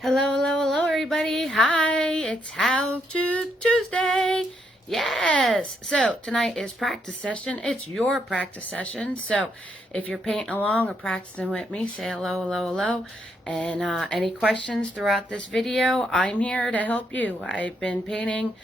Hello, hello, hello, everybody. Hi, it's How to Tuesday. Yes. So tonight is practice session. It's your practice session. So if you're painting along or practicing with me, say hello, hello, hello. And any questions throughout this video, I'm here to help you. I've been painting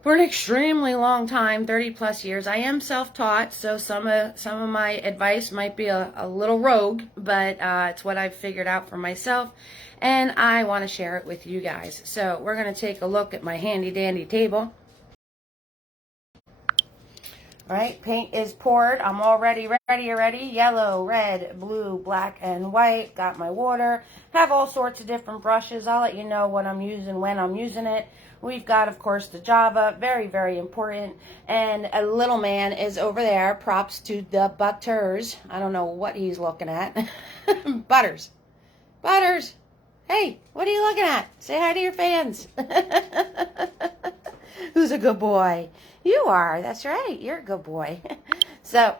for an extremely long time, 30 plus years. I am self-taught, so some of my advice might be a little rogue, but it's what I've figured out for myself, and I want to share it with you guys. So we're going to take a look at my handy dandy table. All right, paint is poured. I'm all ready. Yellow, red, blue, black, and white. Got my water. Have all sorts of different brushes. I'll let you know what I'm using when I'm using it. We've got, of course, the Java. Very, very important. And a little man is over there. Props to the Butters. I don't know what he's looking at. Butters. Butters. Hey, what are you looking at? Say hi to your fans. Who's a good boy? You are. That's right. You're a good boy. So,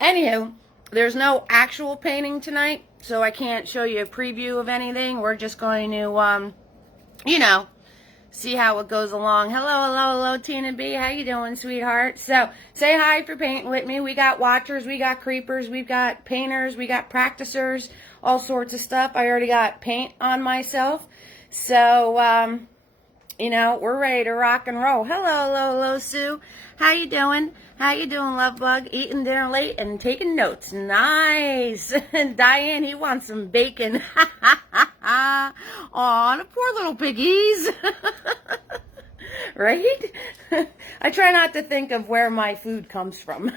anywho, there's no actual painting tonight, so I can't show you a preview of anything. We're just going to, see how it goes along. Hello, Tina B. How you doing, sweetheart? So, say hi if you're painting with me. We got watchers, we got creepers, we've got painters, we got practicers, all sorts of stuff. I already got paint on myself. So, we're ready to rock and roll. Hello, Sue. How you doing? How you doing, love bug? Eating dinner late and taking notes. Nice. And Diane, he wants some bacon. Aw, the poor little piggies. Right? I try not to think of where my food comes from.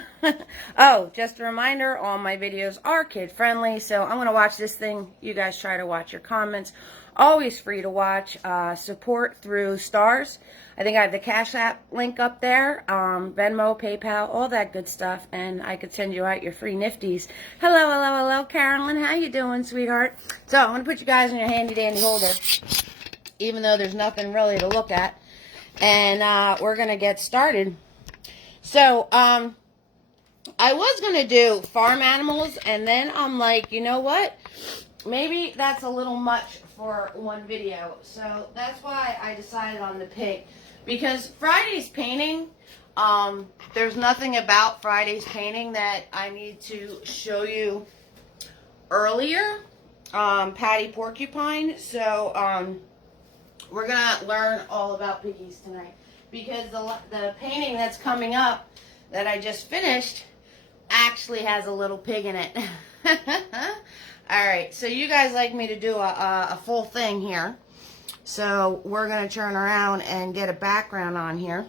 Oh, just a reminder, all my videos are kid-friendly, so I'm going to watch this thing. You guys try to watch your comments. Always free to watch. Support through stars. I think I have the Cash App link up there. Venmo, PayPal, all that good stuff. And I could send you out your free nifties. Hello, Carolyn. How you doing, sweetheart? So I'm going to put you guys in your handy-dandy holder, even though there's nothing really to look at. And we're going to get started. So, I was going to do farm animals, and then I'm like, you know what? Maybe that's a little much for one video. So that's why I decided on the pig. Because Friday's painting, there's nothing about Friday's painting that I need to show you earlier. Patty Porcupine. So, we're going to learn all about piggies tonight. Because the painting that's coming up that I just finished actually has a little pig in it. Alright, so you guys like me to do a full thing here. So we're going to turn around and get a background on here.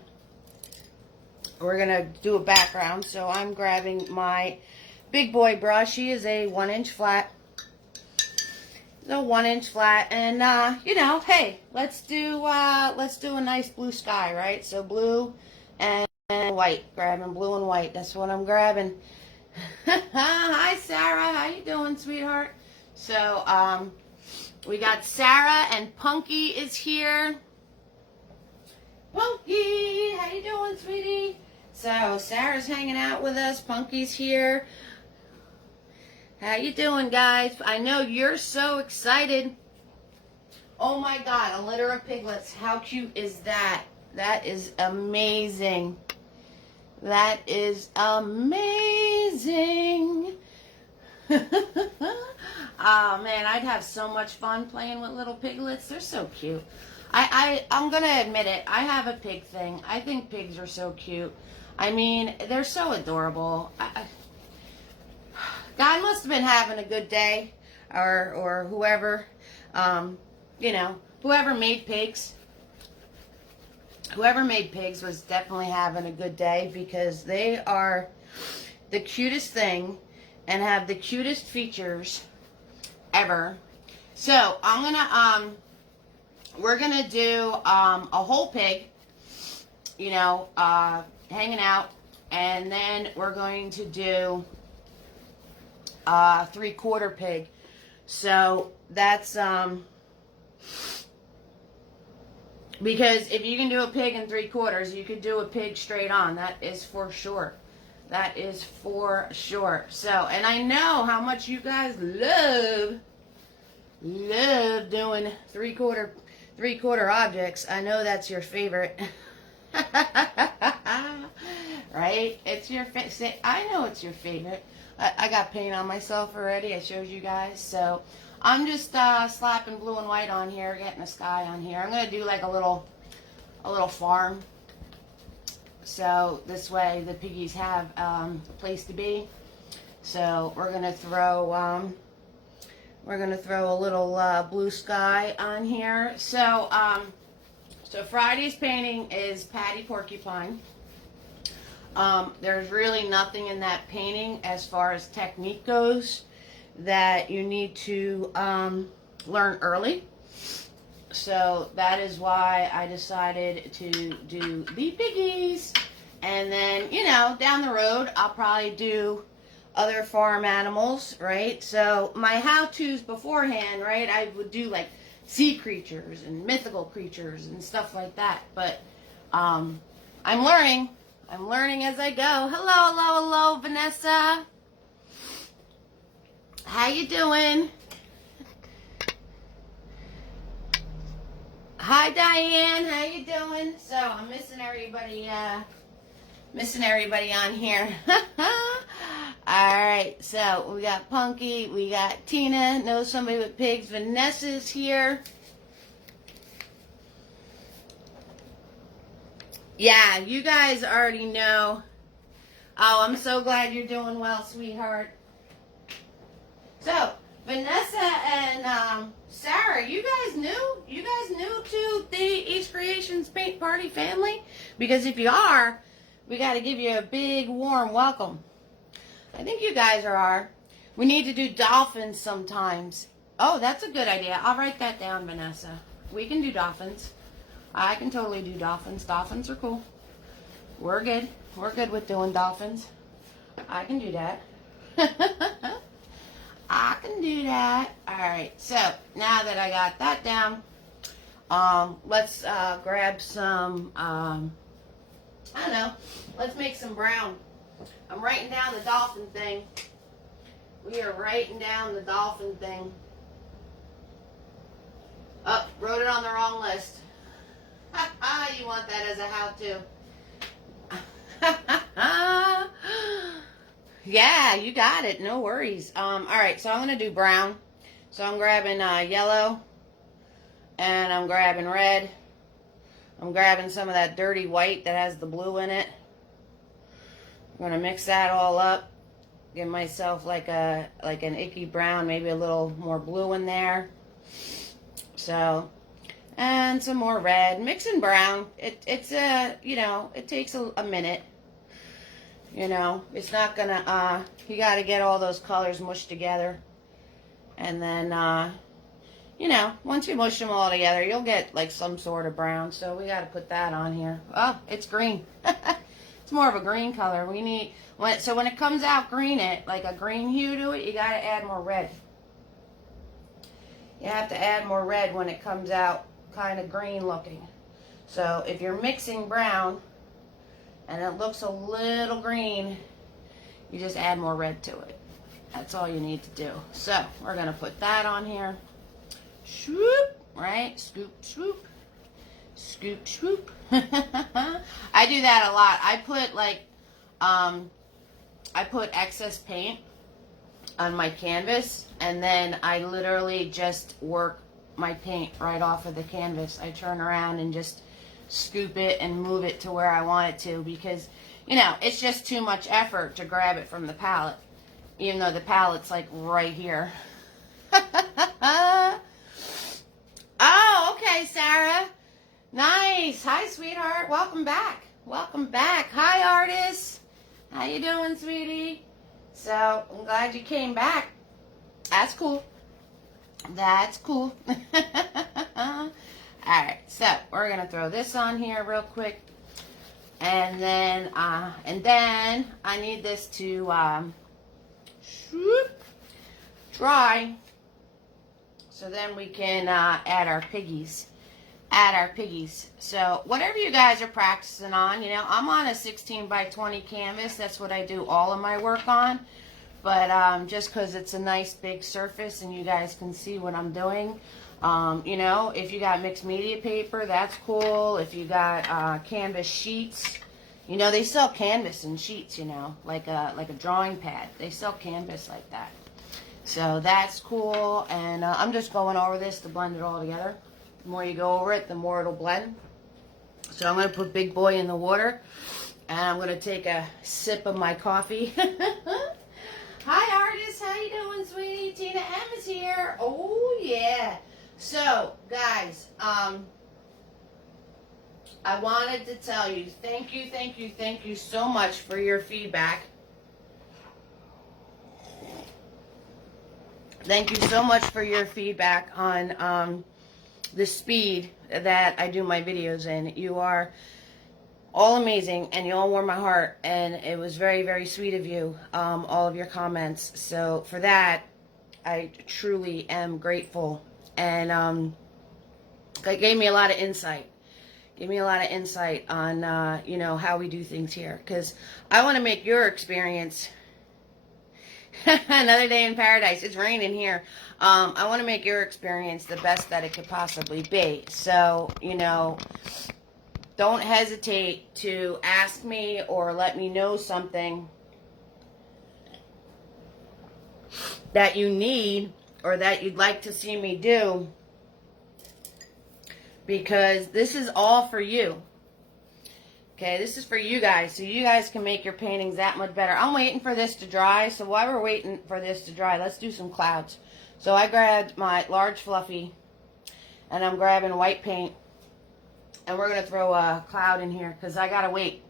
We're going to do a background. So I'm grabbing my big boy brush. She is a 1-inch flat. The 1-inch flat, and hey, let's do a nice blue sky, right? So blue and white, grabbing blue and white. That's what I'm grabbing. Hi, Sarah. How you doing, sweetheart? So we got Sarah, and Punky is here. Punky, how you doing, sweetie? So Sarah's hanging out with us. Punky's here. How you doing, guys? I know you're so excited. Oh my God, a litter of piglets. How cute is that? That is amazing. That is amazing. Oh man, I'd have so much fun playing with little piglets. They're so cute. I'm gonna admit it. I have a pig thing. I think pigs are so cute. I mean, they're so adorable. God must have been having a good day, or whoever, whoever made pigs. Whoever made pigs was definitely having a good day, because they are the cutest thing and have the cutest features ever. So we're gonna do a whole pig, hanging out, and then we're going to do 3/4 pig. So that's because if you can do a pig in 3/4, you could do a pig straight on. That is for sure. That is for sure. So, and I know how much you guys love love doing three-quarter objects. I know that's your favorite. Right? It's your favorite. I know it's your favorite. I got paint on myself already. I showed you guys. So I'm just slapping blue and white on here, getting a sky on here. I'm gonna do like a little farm. So this way the piggies have a place to be. So we're gonna throw a little blue sky on here. So so Friday's painting is Patty Porcupine. There's really nothing in that painting as far as technique goes that you need to learn early. So that is why I decided to do the piggies. And then, you know, down the road, I'll probably do other farm animals, right? So my how-tos beforehand, right, I would do like sea creatures and mythical creatures and stuff like that. But I'm learning as I go. Hello, Vanessa. How you doing? Hi, Diane. How you doing? So I'm missing everybody on here. All right. So we got Punky. We got Tina. Know somebody with pigs. Vanessa's here. Yeah, you guys already know. Oh, I'm so glad you're doing well, sweetheart. So, Vanessa and Sarah, you guys new? You guys new to the East Creations Paint Party family? Because if you are, we got to give you a big, warm welcome. I think you guys are. We need to do dolphins sometimes. Oh, that's a good idea. I'll write that down, Vanessa. We can do dolphins. I can totally do dolphins. Dolphins are cool. We're good. We're good with doing dolphins. I can do that. I can do that. Alright, so now that I got that down, let's grab some, I don't know, let's make some brown. I'm writing down the dolphin thing. We are writing down the dolphin thing. Oh, wrote it on the wrong list. You want that as a how-to. Yeah, you got it. No worries. Alright, so I'm going to do brown. So I'm grabbing yellow. And I'm grabbing red. I'm grabbing some of that dirty white that has the blue in it. I'm going to mix that all up. Give myself like an icky brown, maybe a little more blue in there. So, and some more red. Mixing brown. It's you know, it takes a minute. You know, it's not gonna, you gotta get all those colors mushed together. And then, you know, once you mush them all together, you'll get like some sort of brown. So we gotta put that on here. Oh, it's green. It's more of a green color. We need, so when it comes out green, like a green hue to it, you gotta add more red. You have to add more red when it comes out kind of green looking. So if you're mixing brown, and it looks a little green, you just add more red to it. That's all you need to do. So, we're going to put that on here. Swoop, right? Scoop, swoop. Scoop, swoop. I do that a lot. I put like, I put excess paint on my canvas, and then I literally just work my paint right off of the canvas. I turn around and just scoop it and move it to where I want it to, because, you know, it's just too much effort to grab it from the palette, even though the palette's like right here. Oh, okay, Sarah. Nice. Hi, sweetheart. Welcome back. Welcome back. Hi, artist. How you doing, sweetie? So, I'm glad you came back. That's cool. That's cool. Alright, so we're going to throw this on here real quick. And then I need this to dry. So then we can add our piggies. So whatever you guys are practicing on, you know, I'm on a 16 by 20 canvas. That's what I do all of my work on. But just because it's a nice big surface and you guys can see what I'm doing. You know, if you got mixed media paper, that's cool. If you got canvas sheets, you know, they sell canvas and sheets, you know, like a drawing pad. They sell canvas like that. So that's cool. And I'm just going over this to blend it all together. The more you go over it, the more it'll blend. So I'm going to put Big Boy in the water. And I'm going to take a sip of my coffee. Hi, artist. How you doing, sweetie? Tina M is here. Oh, yeah. So, guys, I wanted to tell you, thank you so much for your feedback. Thank you so much for your feedback on the speed that I do my videos in. You are all amazing, and you all warm my heart, and it was very, very sweet of you, all of your comments. So for that, I truly am grateful. And it gave me a lot of insight. Gave me a lot of insight on, you know, how we do things here. Because I want to make your experience another day in paradise. It's raining here. I want to make your experience the best that it could possibly be. So, you know, don't hesitate to ask me or let me know something that you need or that you'd like to see me do, because this is all for you. Okay, this is for you guys, so you guys can make your paintings that much better. I'm waiting for this to dry, so while we're waiting for this to dry, let's do some clouds. So I grabbed my large fluffy, and I'm grabbing white paint, and we're going to throw a cloud in here, because I got to wait.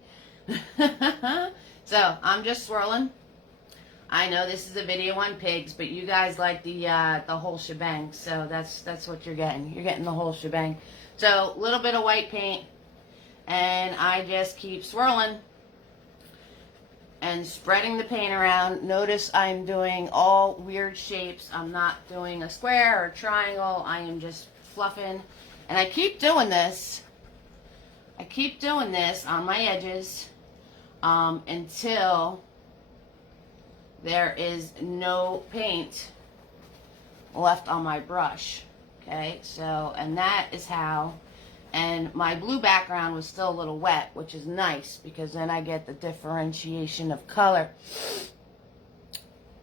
So, I'm just swirling. I know this is a video on pigs, but you guys like the whole shebang, so that's what you're getting. You're getting the whole shebang. So, a little bit of white paint, and I just keep swirling and spreading the paint around. Notice I'm doing all weird shapes. I'm not doing a square or a triangle. I am just fluffing, and I keep doing this. I keep doing this on my edges until there is no paint left on my brush. Okay, so, and that is how, and my blue background was still a little wet, which is nice, because then I get the differentiation of color.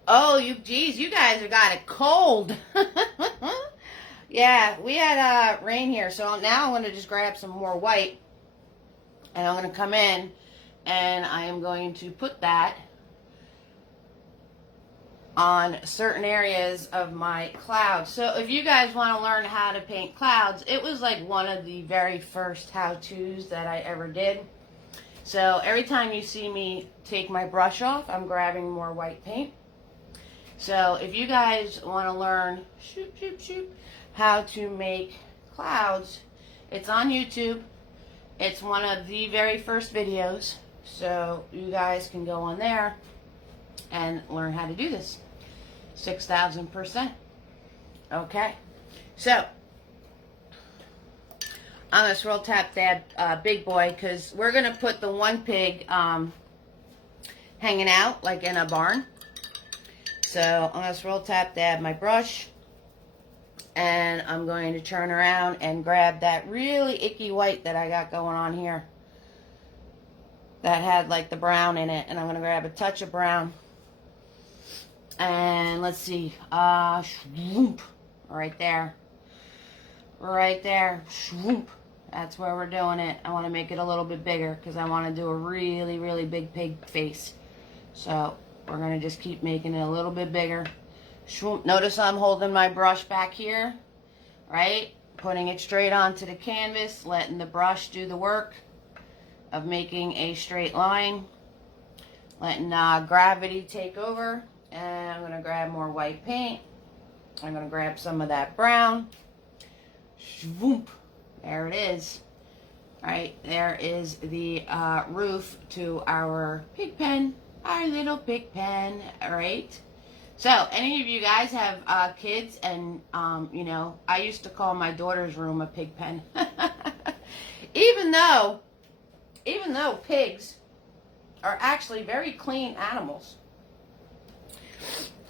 Oh, geez, you guys have got it cold. Yeah, we had rain here, so now I'm going to just grab some more white, and I'm going to come in, and I am going to put that on certain areas of my clouds. So if you guys want to learn how to paint clouds, it was like one of the very first how-tos that I ever did. So every time you see me take my brush off, I'm grabbing more white paint. So if you guys want to learn how to make clouds, it's on YouTube. It's one of the very first videos. So you guys can go on there and learn how to do this. 6,000%. Okay. So I'm going to swirl tap that Big Boy, because we're going to put the one pig hanging out like in a barn. So I'm going to swirl tap dab my brush, and I'm going to turn around and grab that really icky white that I got going on here that had like the brown in it, and I'm going to grab a touch of brown, and let's see, swoop, right there, swoop. That's where we're doing it. I want to make it a little bit bigger because I want to do a really, really big pig face. So we're going to just keep making it a little bit bigger. Swoop. Notice I'm holding my brush back here, right? Putting it straight onto the canvas, letting the brush do the work of making a straight line, letting gravity take over. And I'm going to grab more white paint. I'm going to grab some of that brown. Swoop. There it is. All right, there is the roof to our pig pen, our little pig pen. All right. So, any of you guys have kids, and, you know, I used to call my daughter's room a pig pen. even though pigs are actually very clean animals.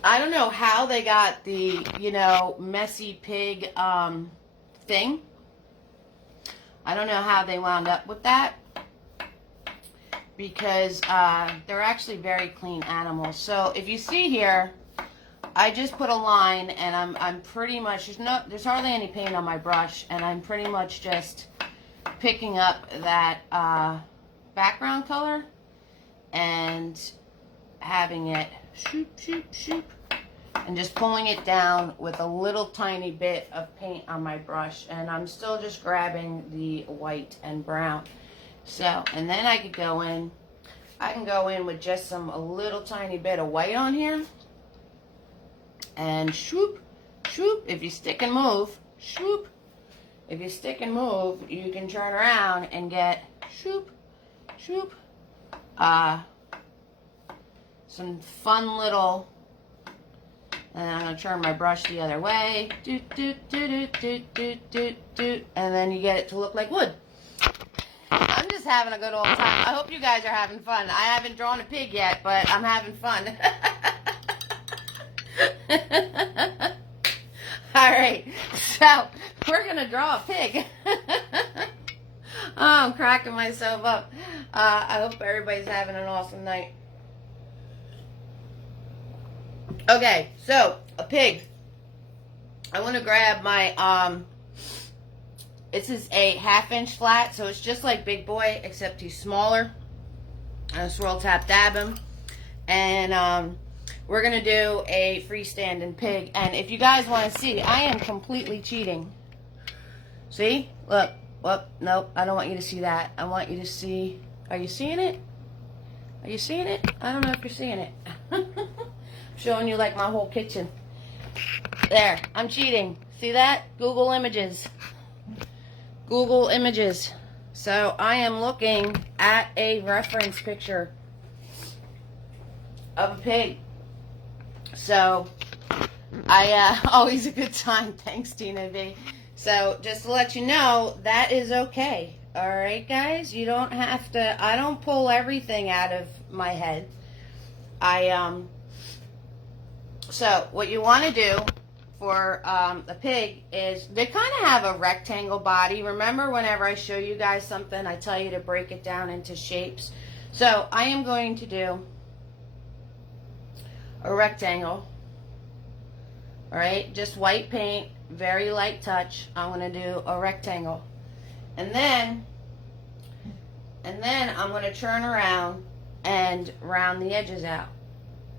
I don't know how they got the, you know, messy pig thing. I don't know how they wound up with that, because they're actually very clean animals. So if you see here, I just put a line, and I'm pretty much, there's hardly any paint on my brush, and I'm pretty much just picking up that background color and having it shoop, shoop, shoop, and just pulling it down with a little tiny bit of paint on my brush, and I'm still just grabbing the white and brown. So, and then I can go in with just a little tiny bit of white on here, and shoop, shoop. If you stick and move, shoop. If you stick and move, you can turn around and get shoop, shoop. Some fun little, and I'm going to turn my brush the other way, doot, doot, doot, doot, doot, doot, doot, and then you get it to look like wood. I'm just having a good old time. I hope you guys are having fun. I haven't drawn a pig yet, but I'm having fun. Alright, so we're going to draw a pig. Oh, I'm cracking myself up. I hope everybody's having an awesome night. Okay, so a pig. I want to grab my, this is a 1/2 inch flat, so it's just like Big Boy, except he's smaller. I swirl, tap, dab him. And we're going to do a freestanding pig. And if you guys want to see, I am completely cheating. See? Look. Whoop. Nope. I don't want you to see that. I want you to see. Are you seeing it? Are you seeing it? I don't know if you're seeing it. I'm showing you like my whole kitchen. There. I'm cheating. See that? Google Images. Google Images. So I am looking at a reference picture of a pig. So always a good time. Thanks, Tina V. So just to let you know, that is okay. All right, guys? You don't have to, I don't pull everything out of my head. So what you want to do for a pig is, they kind of have a rectangle body. Remember, whenever I show you guys something, I tell you to break it down into shapes. So I am going to do a rectangle. All right, just white paint, very light touch. I'm going to do a rectangle. And then I'm going to turn around and round the edges out.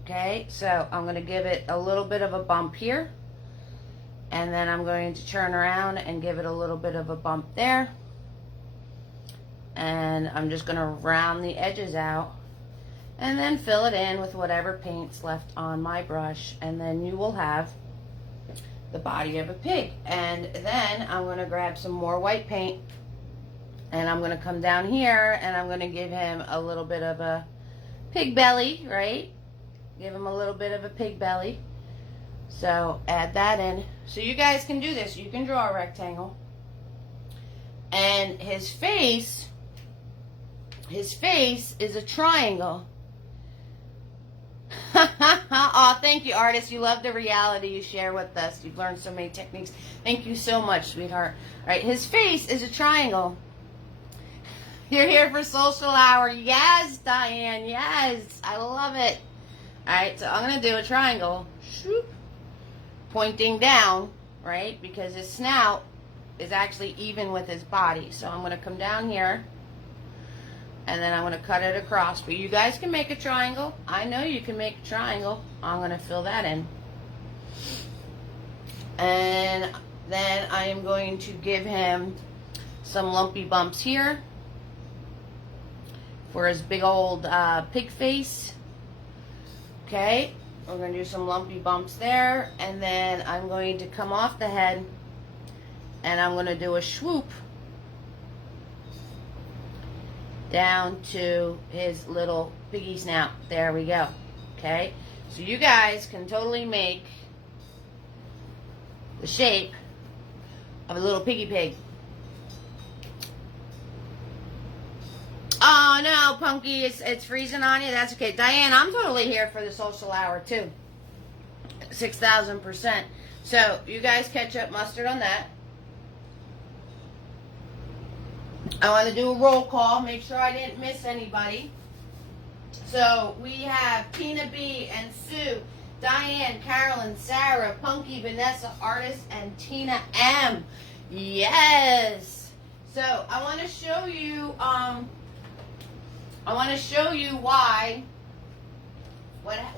Okay, so I'm going to give it a little bit of a bump here. And then I'm going to turn around and give it a little bit of a bump there. And I'm just going to round the edges out. And then fill it in with whatever paint's left on my brush. And then you will have the body of a pig. And then I'm going to grab some more white paint. And I'm going to come down here and I'm going to give him a little bit of a pig belly, right? Give him a little bit of a pig belly. So add that in. So you guys can do this. You can draw a rectangle. And his face is a triangle. Oh, thank you, artist. You love the reality you share with us. You've learned so many techniques. Thank you so much, sweetheart. All right, his face is a triangle. You're here for social hour. Yes, Diane. Yes, I love it. All right, so I'm going to do a triangle. Shoop. Pointing down, right? Because his snout is actually even with his body. So I'm going to come down here. And then I'm going to cut it across. But you guys can make a triangle. I know you can make a triangle. I'm going to fill that in. And then I am going to give him some lumpy bumps here for his big old pig face. Okay. We're going to do some lumpy bumps there. And then I'm going to come off the head. And I'm going to do a swoop down to his little piggy snout. There we go. Okay, so you guys can totally make the shape of a little piggy pig. Oh no, Punky, it's freezing on you. That's okay. Diane, I'm totally here for the social hour too. 6,000%. So you guys ketchup, mustard on that. I want to do a roll call, make sure I didn't miss anybody. So we have Tina B and Sue, Diane, Carolyn, Sarah, Punky, Vanessa, Artist, and Tina M. Yes. So I want to show you.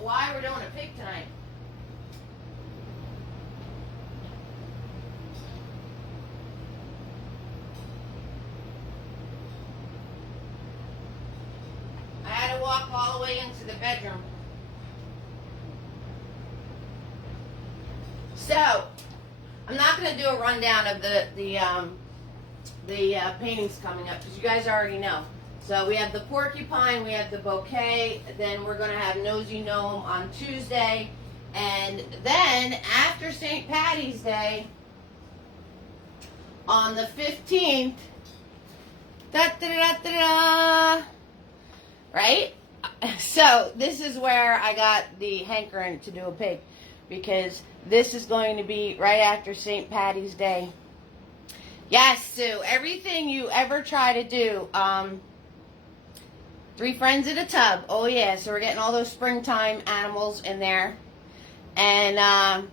Why we're doing a pig tonight. I had to walk all the way into the bedroom. So, I'm not going to do a rundown of the paintings coming up because you guys already know. So we have the porcupine, we have the bouquet, then we're going to have Nosy Gnome on Tuesday, and then after St. Patty's Day, on the 15th, right? So this is where I got the hankering to do a pig, because this is going to be right after St. Patty's Day. Yes, Sue, everything you ever try to do, 3 friends in a tub. Oh yeah, so we're getting all those springtime animals in there. And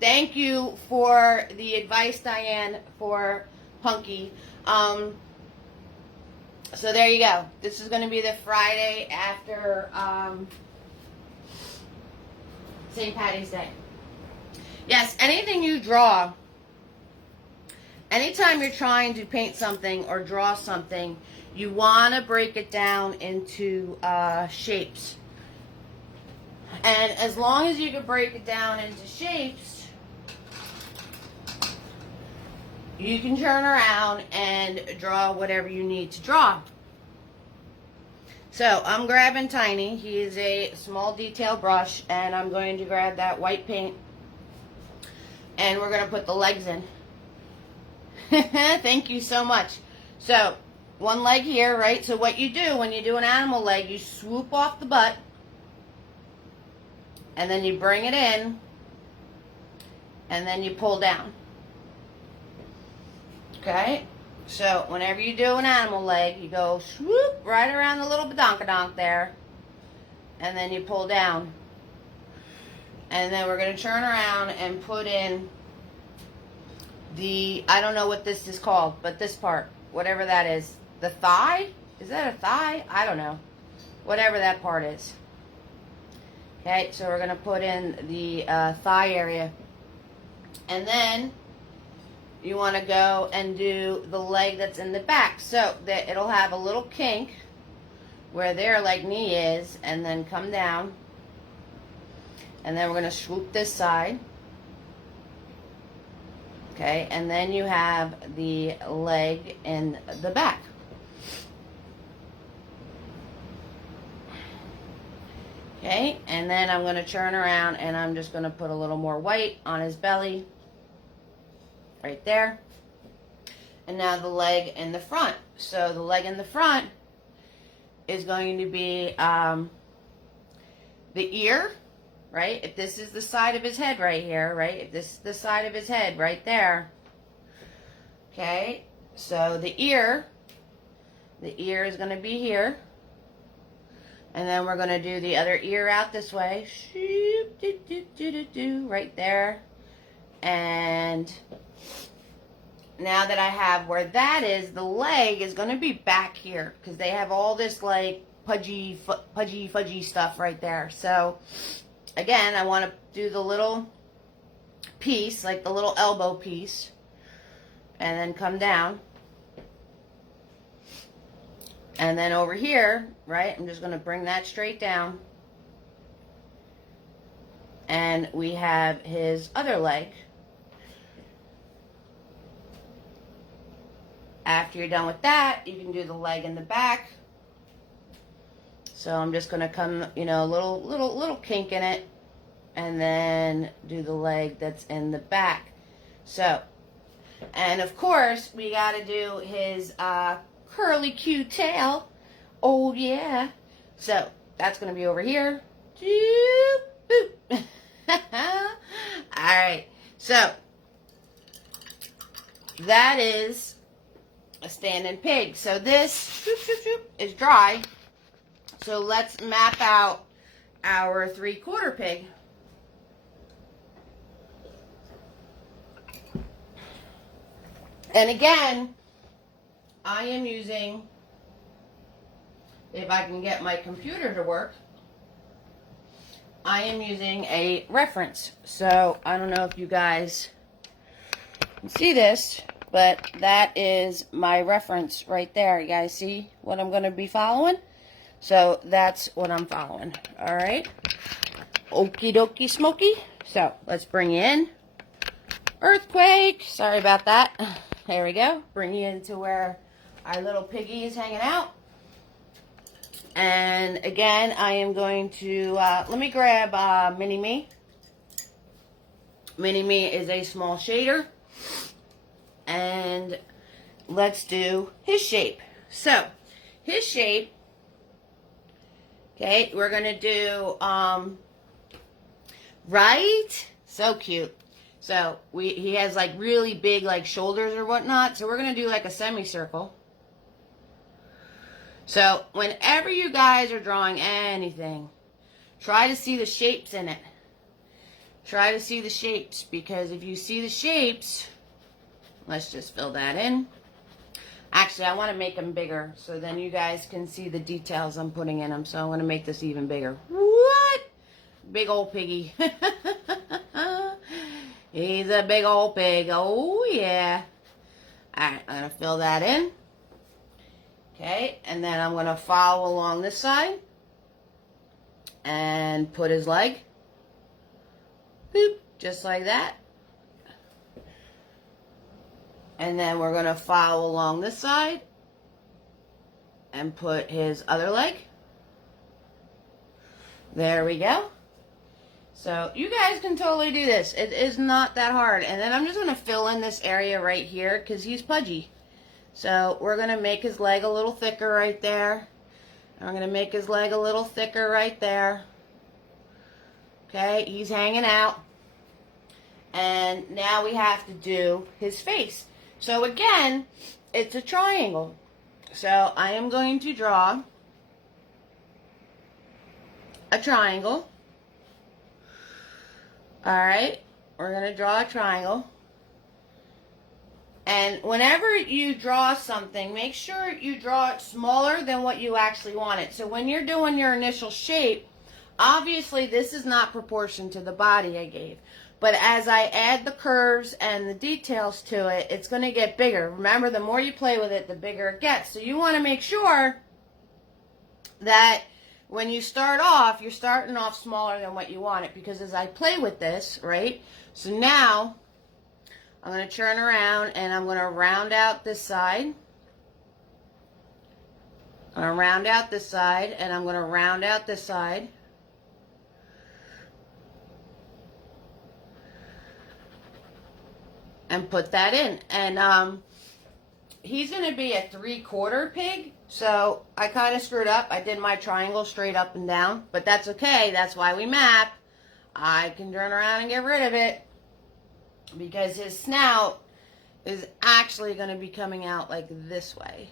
thank you for the advice, Diane, for Punky. So there you go. This is going to be the Friday after St. Patty's Day. Yes, anything you draw, anytime you're trying to paint something or draw something, you want to break it down into shapes. And as long as you can break it down into shapes, you can turn around and draw whatever you need to draw. So I'm grabbing Tiny. He is a small detail brush, and I'm going to grab that white paint, and we're going to put the legs in. Thank you so much. So one leg here, right? So what you do when you do an animal leg, you swoop off the butt, and then you bring it in, and then you pull down. Okay? So whenever you do an animal leg, you go swoop right around the little badonkadonk there, and then you pull down. And then we're going to turn around and put in the, I don't know what this is called, but this part, whatever that is. The thigh? Is that a thigh? I don't know. Whatever that part is. Okay, so we're going to put in the thigh area. And then you want to go and do the leg that's in the back. So that it'll have a little kink where their like knee is, and then come down. And then we're going to swoop this side. Okay, and then you have the leg in the back. Okay, and then I'm going to turn around and I'm just going to put a little more white on his belly. Right there. And now the leg in the front. So the leg in the front is going to be the ear, right? If this is the side of his head right here, right? If this is the side of his head right there. Okay, so the ear is going to be here. And then we're going to do the other ear out this way. Right there. And now that I have where that is, the leg is going to be back here, because they have all this like pudgy, fudgy stuff right there. So again, I want to do the little piece, like the little elbow piece, and then come down. And then over here, right, I'm just going to bring that straight down. And we have his other leg. After you're done with that, you can do the leg in the back. So I'm just going to come, you know, a little kink in it. And then do the leg that's in the back. So, and of course, we got to do his curly cute tail. Oh yeah. So that's going to be over here. Alright, so that is a standing pig. So this is dry. So let's map out our 3/4 pig. And again, I am using, if I can get my computer to work, I am using a reference. So I don't know if you guys can see this, but that is my reference right there. You guys see what I'm going to be following? So that's what I'm following. All right. Okie dokie smoky. So let's bring in earthquake. Sorry about that. There we go. Bring you into where our little piggy is hanging out. And again, I am going to, let me grab Mini-Me. Mini-Me is a small shader. And let's do his shape. So, his shape, okay, we're going to do, right? So cute. So, he has like really big like shoulders or whatnot. So, we're going to do like a semicircle. So, whenever you guys are drawing anything, try to see the shapes in it. Try to see the shapes, because if you see the shapes, let's just fill that in. Actually, I want to make them bigger so then you guys can see the details I'm putting in them. So, I'm going to make this even bigger. What? Big old piggy. He's a big old pig. Oh, yeah. Alright, I'm going to fill that in. Okay, and then I'm going to follow along this side and put his leg. Boop, just like that. And then we're going to follow along this side and put his other leg. There we go. So you guys can totally do this. It is not that hard. And then I'm just going to fill in this area right here because he's pudgy. So we're going to make his leg a little thicker right there. I'm going to make his leg a little thicker right there. Okay, he's hanging out. And now we have to do his face. So again, it's a triangle. So I am going to draw a triangle. Alright, we're going to draw a triangle. And whenever you draw something, make sure you draw it smaller than what you actually want it. So when you're doing your initial shape, obviously this is not proportion to the body I gave. But as I add the curves and the details to it, it's going to get bigger. Remember, the more you play with it, the bigger it gets. So you want to make sure that when you start off, you're starting off smaller than what you want it. Because as I play with this, right, so now I'm going to turn around and I'm going to round out this side. I'm going to round out this side and I'm going to round out this side. And put that in. And he's going to be a 3/4 pig. So I kind of screwed up. I did my triangle straight up and down. But that's okay. That's why we map. I can turn around and get rid of it. Because his snout is actually going to be coming out like this way.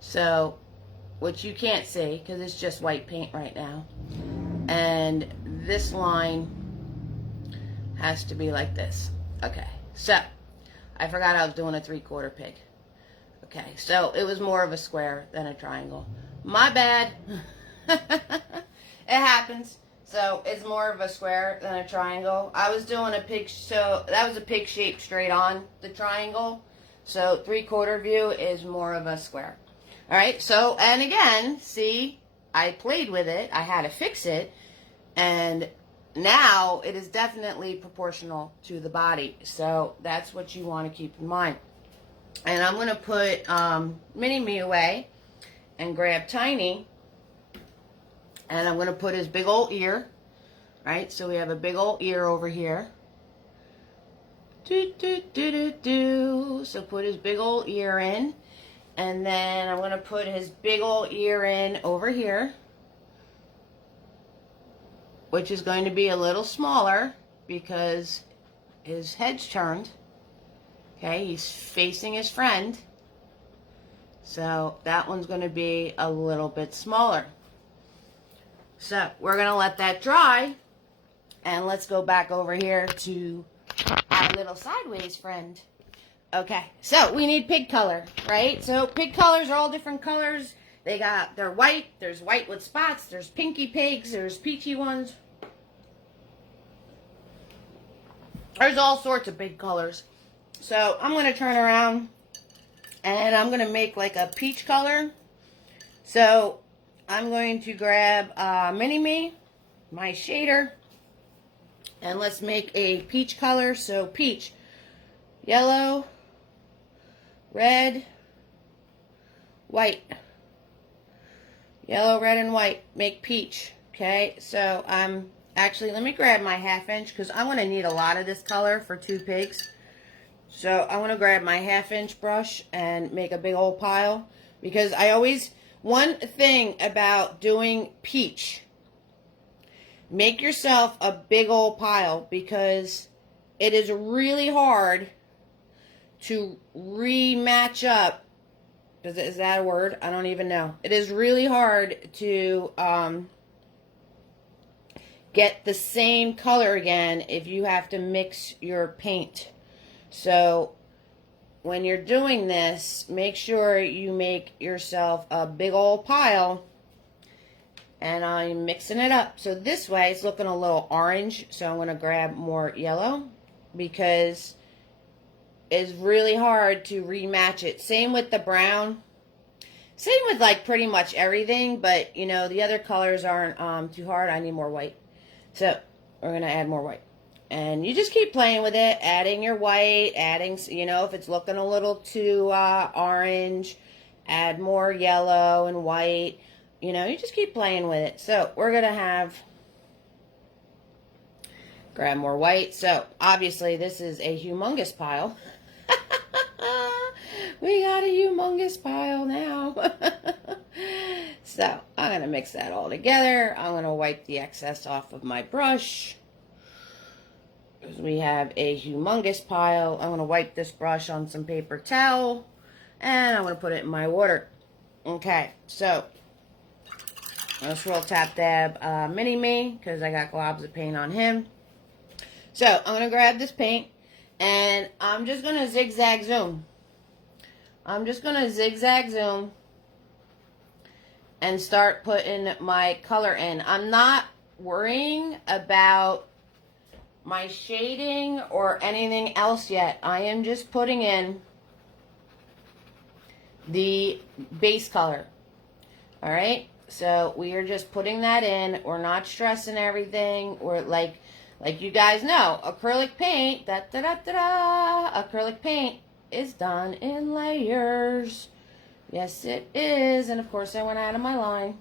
So, which you can't see because it's just white paint right now. And this line has to be like this. Okay, so I forgot I was doing a 3/4 pig. Okay, so it was more of a square than a triangle. My bad. It happens. So it's more of a square than a triangle. I was doing a pig, so that was a pig shape straight on the triangle. So 3/4 view is more of a square. All right, so, and again, see, I played with it. I had to fix it. And now it is definitely proportional to the body. So that's what you want to keep in mind. And I'm going to put Mini-Me away and grab Tiny. And I'm going to put his big old ear, right? So we have a big old ear over here. So put his big old ear in. And then I'm going to put his big old ear in over here. which is going to be a little smaller because his head's turned. Okay, he's facing his friend. So that one's going to be a little bit smaller. So we're going to let that dry. And let's go back over here to our little sideways friend. Okay, so we need pig color, right? So pig colors are all different colors. They're white. There's white with spots. There's pinky pigs. There's peachy ones. There's all sorts of pig colors. So I'm going to turn around and I'm going to make like a peach color. So I'm going to grab Mini-Me, my shader, and let's make a peach color. So peach, yellow, red, white. Yellow, red, and white make peach. Okay, so actually, let me grab my 1/2 inch because I'm going to need a lot of this color for 2 pigs. So I want to grab my 1/2 inch brush and make a big old pile, because one thing about doing peach, make yourself a big old pile, because it is really hard to rematch up. Is that a word? I don't even know. It is really hard to get the same color again if you have to mix your paint. So when you're doing this, make sure you make yourself a big old pile. And I'm mixing it up. So this way it's looking a little orange. So I'm going to grab more yellow, because it's really hard to rematch it. Same with the brown. Same with like pretty much everything. But you know, the other colors aren't too hard. I need more white. So we're going to add more white. And you just keep playing with it, adding your white, adding, you know, if it's looking a little too orange, add more yellow and white. You know, you just keep playing with it. So we're going to grab more white. So obviously this is a humongous pile. We got a humongous pile now. So I'm going to mix that all together. I'm going to wipe the excess off of my brush, because we have a humongous pile. I'm going to wipe this brush on some paper towel, and I'm going to put it in my water. Okay, so let's roll tap dab Mini-Me, because I got globs of paint on him. So I'm going to grab this paint, and I'm just going to zigzag zoom. I'm just going to zigzag zoom and start putting my color in. I'm not worrying about my shading or anything else yet. I am just putting in the base color. All right, so we are just putting that in. We're not stressing everything. We're like you guys know, acrylic paint, acrylic paint is done in layers. Yes, it is. And of course, I went out of my line.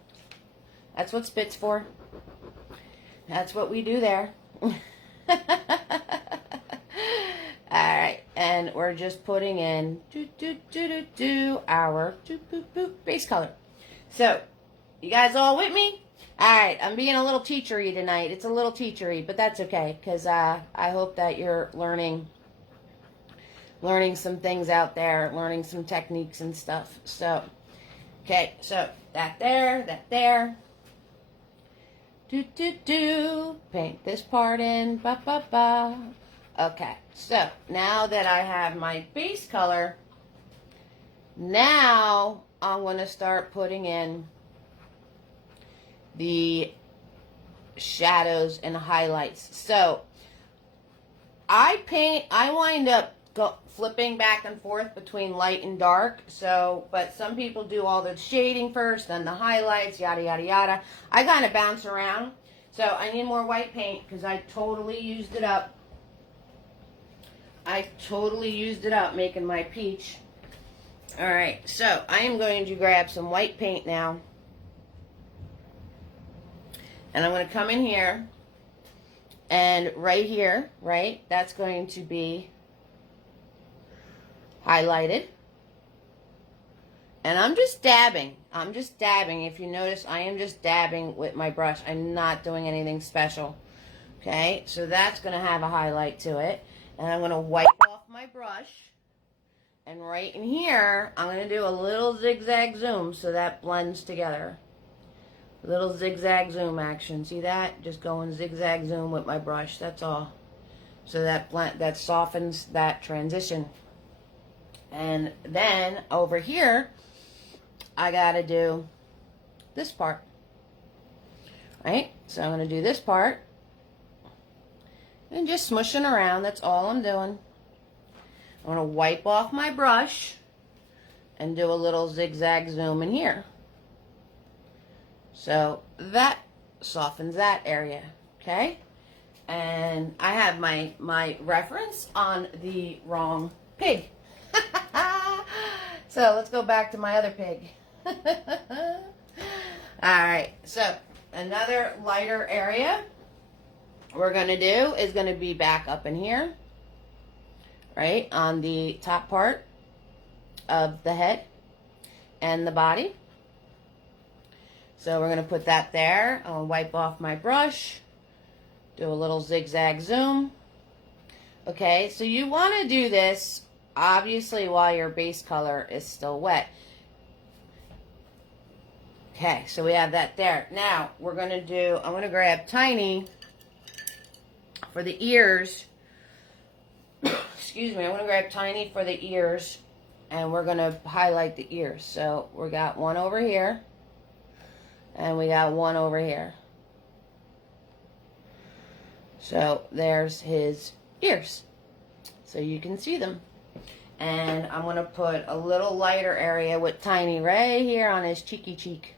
That's what spit's for. That's what we do there. Alright, and we're just putting in our base color. So, you guys all with me? Alright, I'm being a little teachery tonight. It's a little teachery, but that's okay, because I hope that you're learning some things out there, learning some techniques and stuff. So, okay, so that there. Paint this part in, Okay, so now that I have my base color, now I'm going to start putting in the shadows and highlights. So I wind up flipping back and forth between light and dark. So, but some people do all the shading first, then the highlights, yada, yada, yada. I kind of bounce around. So I need more white paint because I totally used it up. Making my peach. All right, so I am going to grab some white paint now. And I'm going to come in here. And right here, right, that's going to be highlighted. And I'm just dabbing. I'm just dabbing. If you notice, I am just dabbing with my brush. I'm not doing anything special. Okay, so that's going to have a highlight to it. And I'm going to wipe off my brush. And right in here, I'm going to do a little zigzag zoom so that blends together. A little zigzag zoom action. See that? Just going zigzag zoom with my brush. That's all. So that softens that transition. And then over here, I got to do this part. Right? So I'm going to do this part. And just smushing around. That's all I'm doing. I'm going to wipe off my brush and do a little zigzag zoom in here. So that softens that area. Okay? And I have my reference on the wrong pig. So let's go back to my other pig. Alright, so another lighter area we're going to do is going to be back up in here. Right, on the top part of the head and the body. So we're going to put that there. I'll wipe off my brush. Do a little zigzag zoom. Okay, so you want to do this, obviously, while your base color is still wet. Okay, so we have that there. Now, we're going to do, I'm going to grab Tiny for the ears. Excuse me, I'm going to grab Tiny for the ears, and we're going to highlight the ears. So we got one over here, and we got one over here. So there's his ears, so you can see them. And I'm going to put a little lighter area with Tiny right here on his cheeky cheek.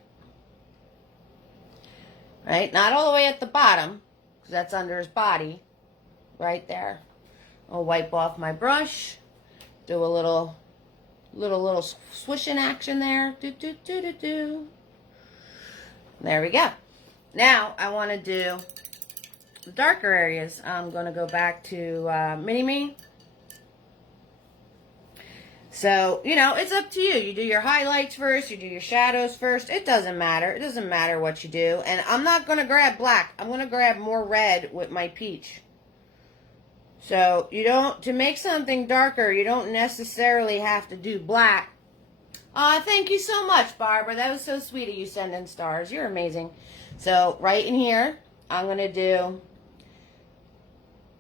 Right, not all the way at the bottom, because that's under his body, right there. I'll wipe off my brush, do a little swishing action there. Do, do, do, do, do. There we go. Now I want to do the darker areas. I'm going to go back to Mini-Me. So, you know, it's up to you. You do your highlights first, you do your shadows first. It doesn't matter. It doesn't matter what you do. And I'm not going to grab black. I'm going to grab more red with my peach. So, you don't, to make something darker, you don't necessarily have to do black. Aw, thank you so much, Barbara. That was so sweet of you sending stars. You're amazing. So, right in here, I'm going to do,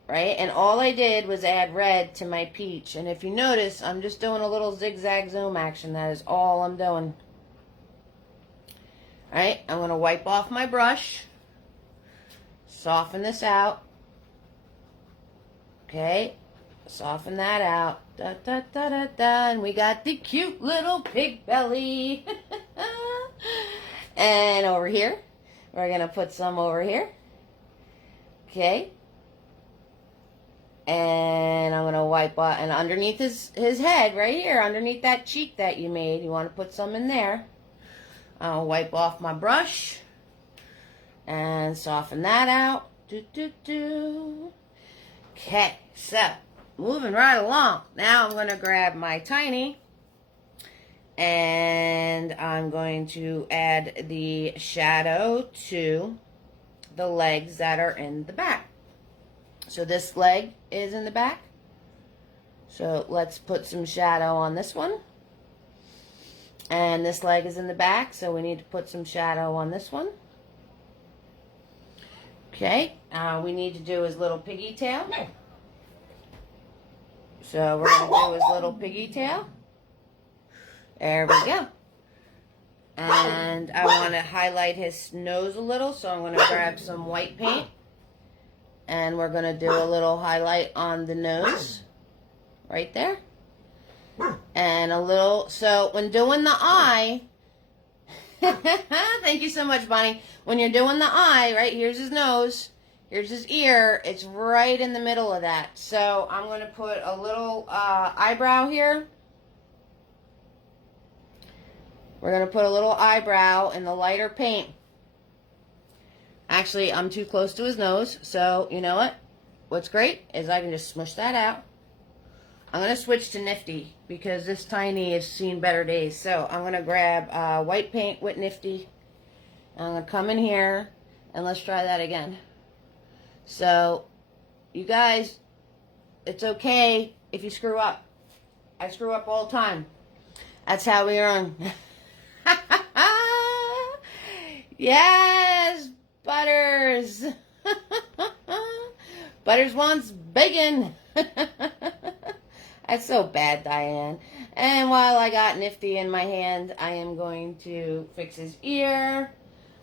right, and all I did was add red to my peach. And if you notice, I'm just doing a little zigzag zoom action. That is all I'm doing. Alright, I'm going to wipe off my brush, soften this out. Okay, soften that out. Da, da, da, da, da. And we got the cute little pig belly. And over here, we're going to put some over here. Okay. And I'm going to wipe off, and underneath his head, right here, underneath that cheek that you made, you want to put some in there. I'll wipe off my brush and soften that out. Do, do, do. Okay, so moving right along. Now I'm going to grab my Tiny, and I'm going to add the shadow to the legs that are in the back. So this leg is in the back. So let's put some shadow on this one. And this leg is in the back, so we need to put some shadow on this one. Okay, we need to do his little piggy tail. So we're going to do his little piggy tail. There we go. And I want to highlight his nose a little, so I'm going to grab some white paint. And we're going to do a little highlight on the nose. Right there. And a little, so when doing the eye, thank you so much, Bonnie. When you're doing the eye, right, here's his nose, here's his ear, it's right in the middle of that. So I'm going to put a little eyebrow here. We're going to put a little eyebrow in the lighter paint. Actually, I'm too close to his nose, so you know what? What's great is I can just smush that out. I'm going to switch to Nifty because this Tiny has seen better days. So I'm going to grab white paint with Nifty. I'm going to come in here and let's try that again. So, you guys, it's okay if you screw up. I screw up all the time. That's how we earn. Yes, Butters. Butters wants bacon. That's so bad, Diane. And while I got Nifty in my hand, I am going to fix his ear.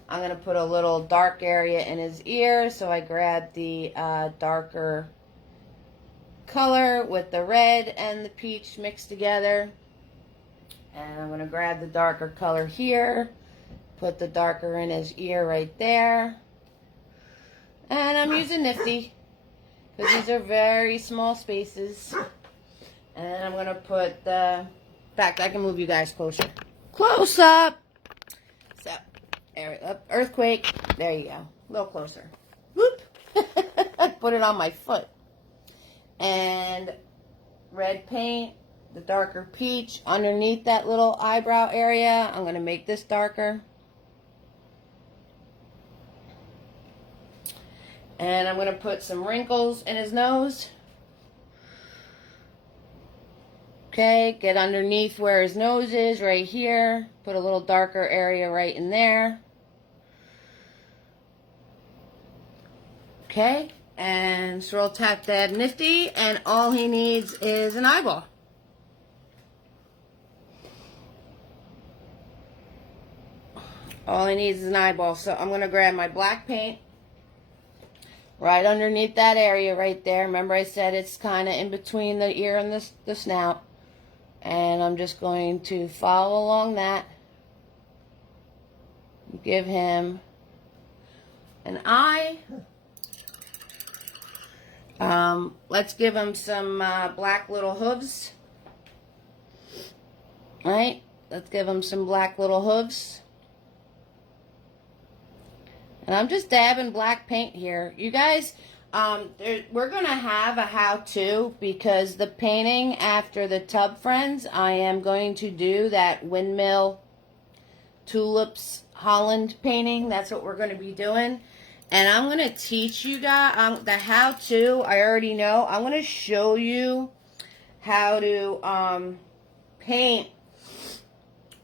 I'm going to put a little dark area in his ear. So I grabbed the darker color with the red and the peach mixed together. And I'm going to grab the darker color here. Put the darker in his ear right there. And I'm using Nifty, because these are very small spaces. And I'm going to put the... In fact, I can move you guys closer. Close up! So, there, earthquake. There you go. A little closer. Whoop! Put it on my foot. And red paint, the darker peach underneath that little eyebrow area. I'm going to make this darker. And I'm going to put some wrinkles in his nose. Okay, get underneath where his nose is, right here. Put a little darker area right in there. Okay, and swirl tap that Nifty, and all he needs is an eyeball. All he needs is an eyeball. So I'm going to grab my black paint. Right underneath that area right there. Remember I said it's kind of in between the ear and the snout. And I'm just going to follow along that. Give him an eye. Let's give him some black little hooves. Right? Let's give him some black little hooves. And I'm just dabbing black paint here. You guys, we're going to have a how-to, because the painting after the tub friends, I am going to do that windmill tulips Holland painting. That's what we're going to be doing. And I'm going to teach you guys the how-to. I already know. I'm going to show you how to paint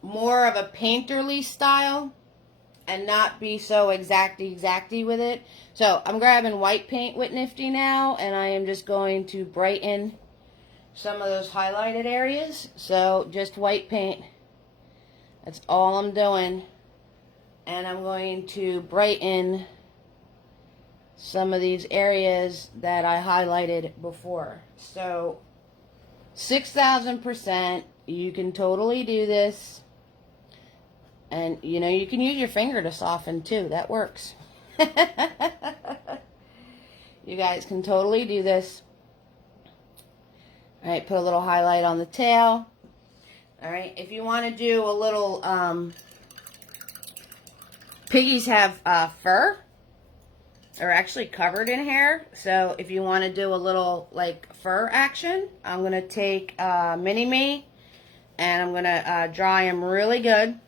more of a painterly style. And not be so exacty with it. So I'm grabbing white paint with Nifty now, and I am just going to brighten some of those highlighted areas. So just white paint. That's all I'm doing. And I'm going to brighten some of these areas that I highlighted before. So 6,000%. You can totally do this. And, you know, you can use your finger to soften, too. That works. You guys can totally do this. All right, put a little highlight on the tail. All right, if you want to do a little, piggies have fur. They're actually covered in hair. So if you want to do a little, like, fur action, I'm going to take Mini-Me, and I'm going to dry him really good.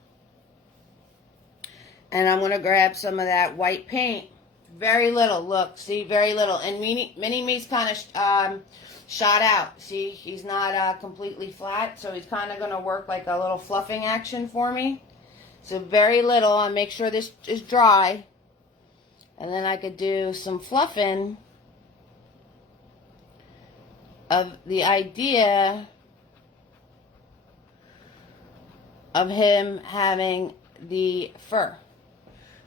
And I'm going to grab some of that white paint. Very little. Look, see, very little. And Mini-Me's kind of shot out. See, he's not completely flat. So he's kind of going to work like a little fluffing action for me. So very little. I'll make sure this is dry. And then I could do some fluffing of the idea of him having the fur.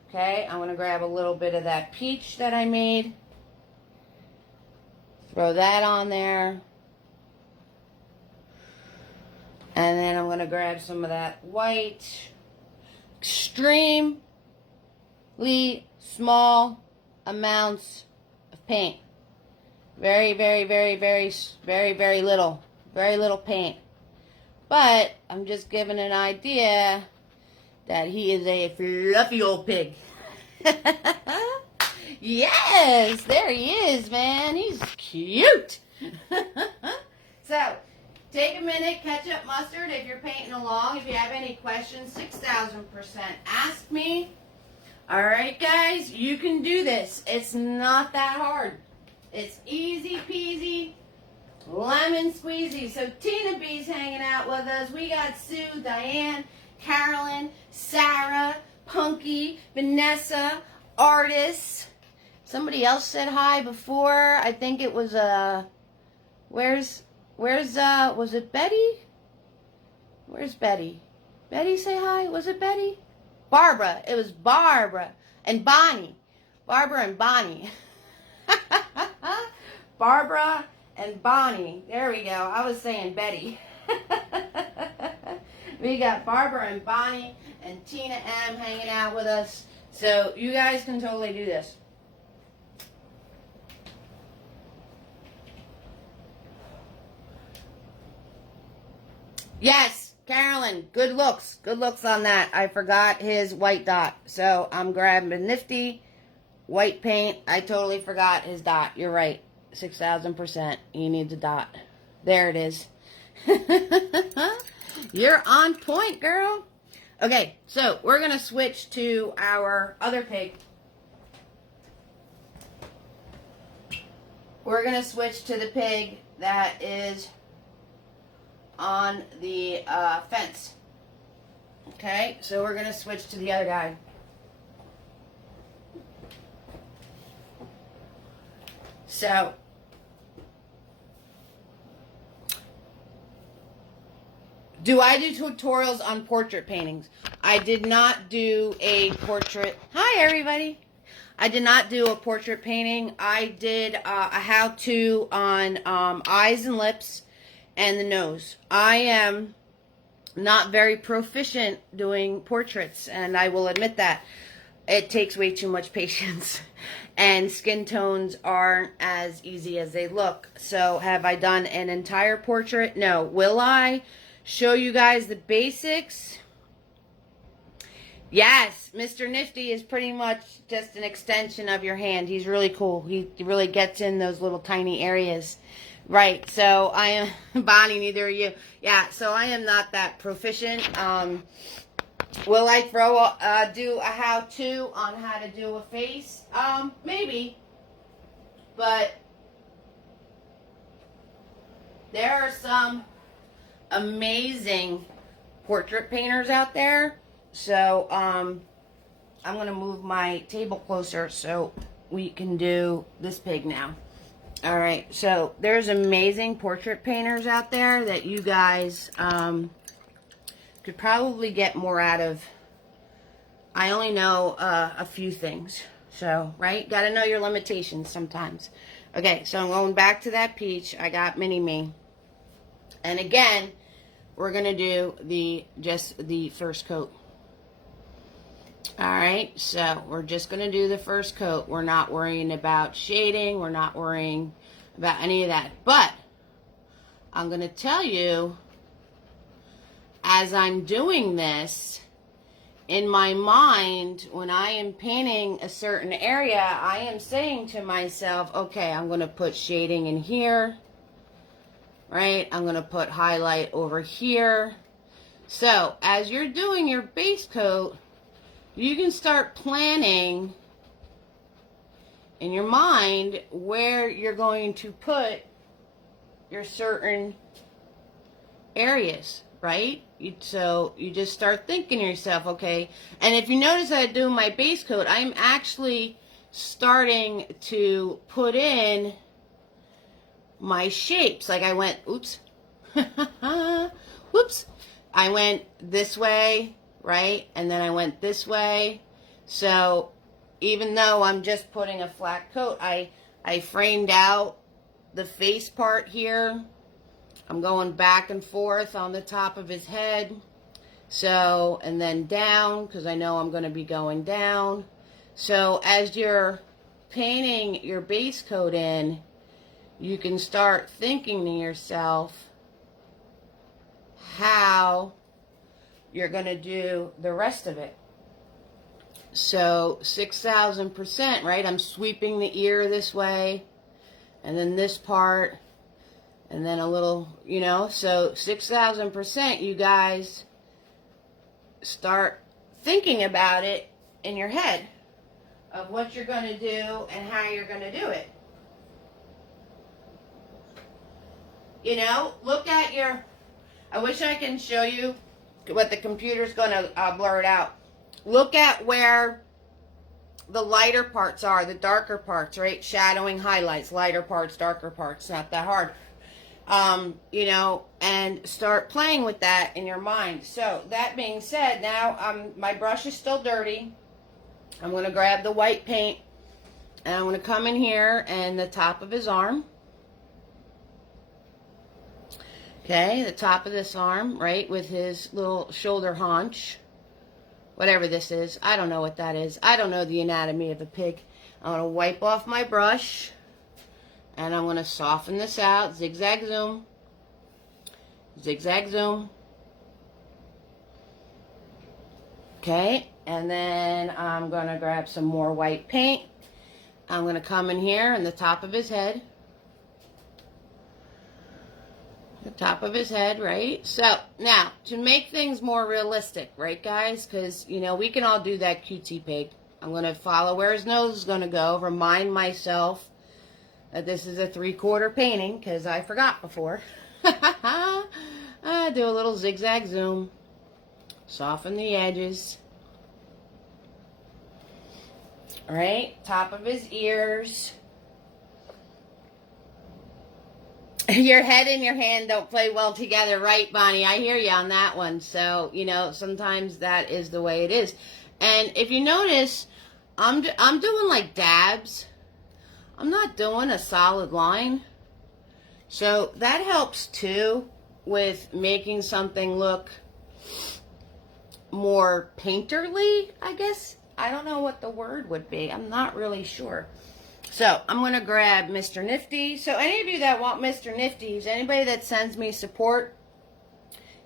Okay, I'm going to grab a little bit of that peach that I made. Throw that on there. And then I'm going to grab some of that white. Extremely small amounts of paint. Very little. Very little paint. But I'm just giving an idea that he is a fluffy old pig. Yes, there he is, man. He's cute. So, take a minute, ketchup, mustard if you're painting along. If you have any questions, 6,000% ask me. Alright guys, you can do this. It's not that hard. It's easy peasy, lemon squeezy. So Tina B's hanging out with us. We got Sue, Diane, Carolyn, Sarah, Punky, Vanessa, Artis. Somebody else said hi before. I think it was where's was it Betty? Where's Betty? Betty say hi? Was it Betty? Barbara. It was Barbara and Bonnie. Barbara and Bonnie. Barbara and Bonnie. There we go. I was saying Betty. We got Barbara and Bonnie and Tina M hanging out with us. So you guys can totally do this. Yes, Carolyn, good looks. Good looks on that. I forgot his white dot. So I'm grabbing Nifty, white paint. I totally forgot his dot. You're right. 6,000%. He needs a dot. There it is. You're on point, girl. Okay, so we're going to switch to our other pig. We're going to switch to the pig that is on the fence. Okay, so we're going to switch to the other guy. So, do I do tutorials on portrait paintings? I did not do a portrait. Hi, everybody. I did not do a portrait painting. I did a how-to on eyes and lips and the nose. I am not very proficient doing portraits, and I will admit that. It takes way too much patience, and skin tones aren't as easy as they look. So have I done an entire portrait? No. Will I show you guys the basics? Yes, Mr. Nifty is pretty much just an extension of your hand. He's really cool. He really gets in those little tiny areas. Right, so I am, Bonnie, neither are you. Yeah, so I am not that proficient. Will I do a how-to on how to do a face? Maybe. But there are some amazing portrait painters out there. So, I'm going to move my table closer so we can do this pig now. Alright, so there's amazing portrait painters out there that you guys could probably get more out of. I only know a few things. So, right? Got to know your limitations sometimes. Okay, so I'm going back to that peach. I got mini-me. And again, we're going to do just the first coat. Alright, so we're just going to do the first coat. We're not worrying about shading. We're not worrying about any of that. But I'm going to tell you, as I'm doing this, in my mind, when I am painting a certain area, I am saying to myself, okay, I'm going to put shading in here. Right? I'm going to put highlight over here. So, as you're doing your base coat, you can start planning in your mind where you're going to put your certain areas, right? So you just start thinking to yourself, okay. And if you notice that I do my base coat, I'm actually starting to put in my shapes. Like I went, oops, whoops. I went this way, right? And then I went this way. So even though I'm just putting a flat coat, I framed out the face part here. I'm going back and forth on the top of his head. So, and then down, because I know I'm going to be going down. So as you're painting your base coat in, you can start thinking to yourself how you're going to do the rest of it. So 6,000%, right? I'm sweeping the ear this way, and then this part, And then a little, you know, so 6,000%, you guys start thinking about it in your head of what you're going to do and how you're going to do it. You know, look at your, I wish I can show you what the computer's going to blur it out. Look at where the lighter parts are, the darker parts, right? Shadowing, highlights, lighter parts, darker parts. Not that hard. You know, and start playing with that in your mind. So that being said, now my brush is still dirty. I'm going to grab the white paint and I'm going to come in here and the top of his arm. Okay, the top of this arm, right, with his little shoulder haunch. Whatever this is. I don't know what that is. I don't know the anatomy of a pig. I'm going to wipe off my brush. And I'm going to soften this out. Zigzag zoom. Zigzag zoom. Okay. And then I'm going to grab some more white paint. I'm going to come in here on the top of his head. The top of his head, right? So, now, to make things more realistic, right, guys? Because, you know, we can all do that cutesy pig. I'm going to follow where his nose is going to go. Remind myself that this is a 3/4 painting, because I forgot before. Do a little zigzag zoom. Soften the edges. All right, top of his ears. Your head and your hand don't play well together, right, Bonnie? I hear you on that one. So, you know, sometimes that is the way it is. And if you notice, I'm doing like dabs. I'm not doing a solid line. So that helps too with making something look more painterly, I guess. I don't know what the word would be. I'm not really sure. So I'm going to grab Mr. Nifty. So any of you that want Mr. Nifties, anybody that sends me support,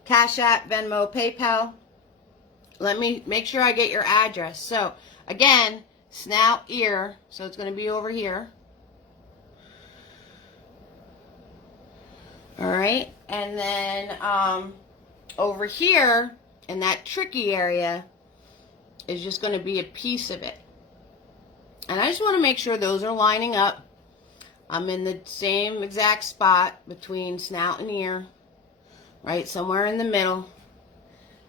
Cash App, Venmo, PayPal, let me make sure I get your address. So again, snout, ear. So it's going to be over here. All right. And then over here in that tricky area is just going to be a piece of it. And I just want to make sure those are lining up. I'm in the same exact spot between snout and ear. Right, somewhere in the middle.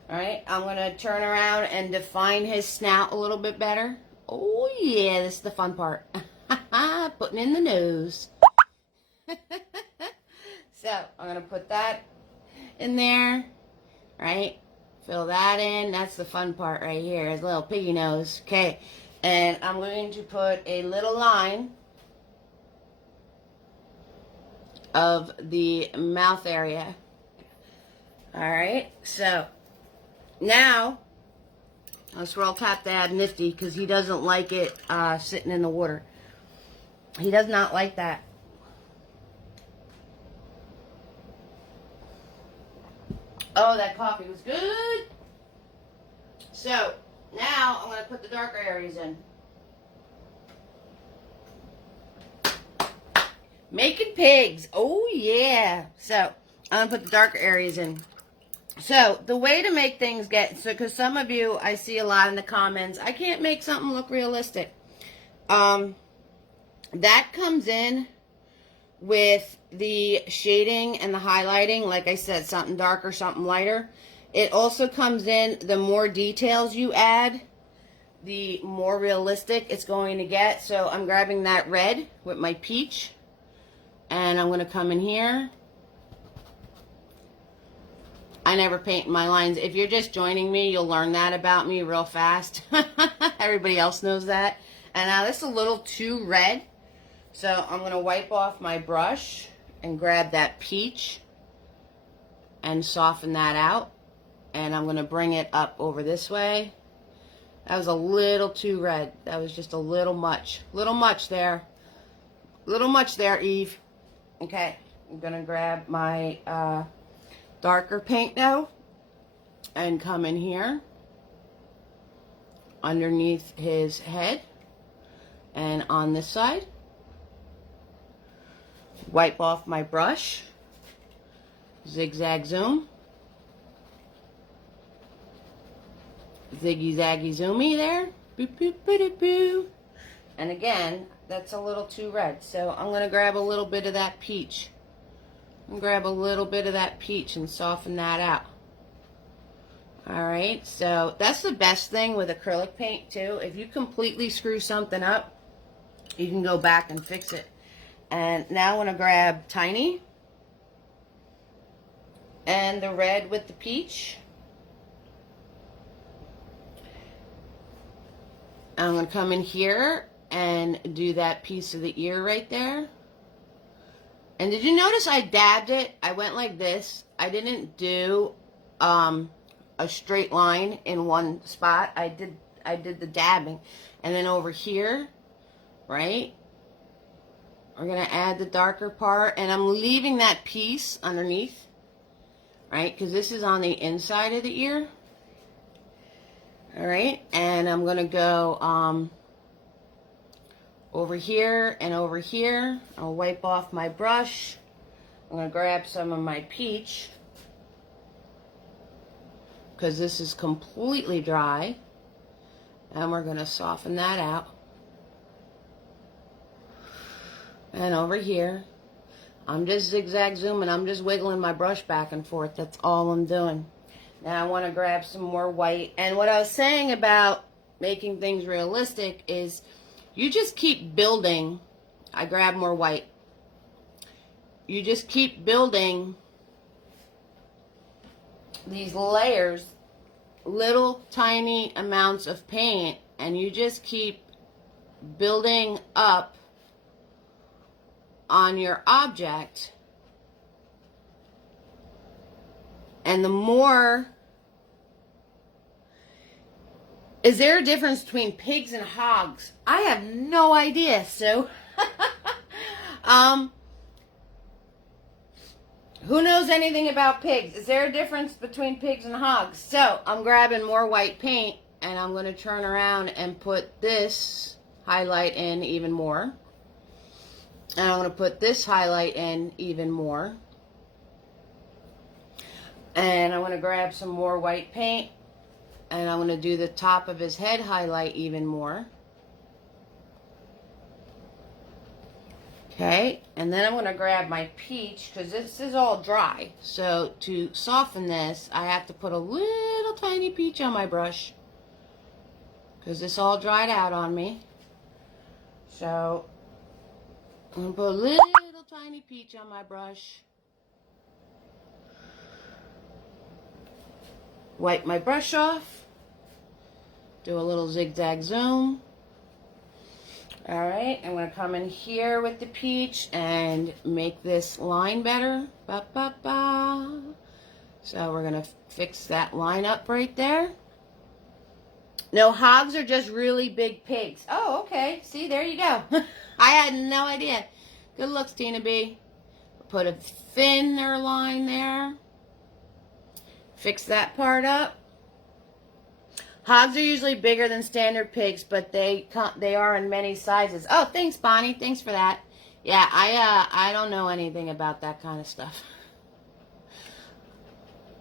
Alright, I'm going to turn around and define his snout a little bit better. Oh yeah, this is the fun part. Putting in the nose. So, I'm going to put that in there. Right, fill that in. That's the fun part right here. His little piggy nose. Okay. And I'm going to put a little line of the mouth area. Alright, so now let's roll tap to add Nifty because he doesn't like it sitting in the water. He does not like that. Oh, that coffee was good. So now I'm going to put the darker areas in. Making pigs. Oh, yeah. So I'm going to put the darker areas in. So the way to make things because some of you, I see a lot in the comments, I can't make something look realistic. That comes in with the shading and the highlighting. Like I said, something darker, something lighter. It also comes in, the more details you add, the more realistic it's going to get. So I'm grabbing that red with my peach. And I'm going to come in here. I never paint my lines. If you're just joining me, you'll learn that about me real fast. Everybody else knows that. And now this is a little too red. So I'm going to wipe off my brush and grab that peach and soften that out. And I'm going to bring it up over this way. That was a little too red. That was just a little much. Little much there. Little much there, Eve. Okay. I'm going to grab my darker paint now. And come in here. Underneath his head. And on this side. Wipe off my brush. Zigzag zoom. Ziggy zaggy zoomy there. Boop, boop, boop, boop. And again, that's a little too red. So I'm going to grab a little bit of that peach. Grab a little bit of that peach and soften that out. Alright, so that's the best thing with acrylic paint too. If you completely screw something up, you can go back and fix it. And now I want to grab Tiny and the red with the peach. I'm going to come in here and do that piece of the ear right there. And did you notice I dabbed it? I went like this. I didn't do a straight line in one spot. I did the dabbing. And then over here, right, we're going to add the darker part. And I'm leaving that piece underneath, right, because this is on the inside of the ear. All right, and I'm going to go over here and over here. I'll wipe off my brush. I'm going to grab some of my peach because this is completely dry. And we're going to soften that out. And over here, I'm just zigzag zooming. I'm just wiggling my brush back and forth. That's all I'm doing. Now I want to grab some more white. And what I was saying about making things realistic is you just keep building. I grab more white. You just keep building these layers, little tiny amounts of paint, and you just keep building up on your object. And the more... Is there a difference between pigs and hogs? I have no idea. So, who knows anything about pigs? Is there a difference between pigs and hogs? So, I'm grabbing more white paint, and I'm going to turn around and put this highlight in even more. And I'm going to put this highlight in even more. And I'm going to grab some more white paint. And I'm going to do the top of his head highlight even more. Okay. And then I'm going to grab my peach because this is all dry. So to soften this, I have to put a little tiny peach on my brush. Because this all dried out on me. So I'm going to put a little tiny peach on my brush. Wipe my brush off. Do a little zigzag zoom. Alright, I'm going to come in here with the peach and make this line better. Ba, ba, ba. So we're going to fix that line up right there. No, hogs are just really big pigs. Oh, okay. See, there you go. I had no idea. Good looks, Tina B. Put a thinner line there. Fix that part up. Hogs are usually bigger than standard pigs, but they are in many sizes. Oh, thanks, Bonnie. Thanks for that. Yeah, I don't know anything about that kind of stuff.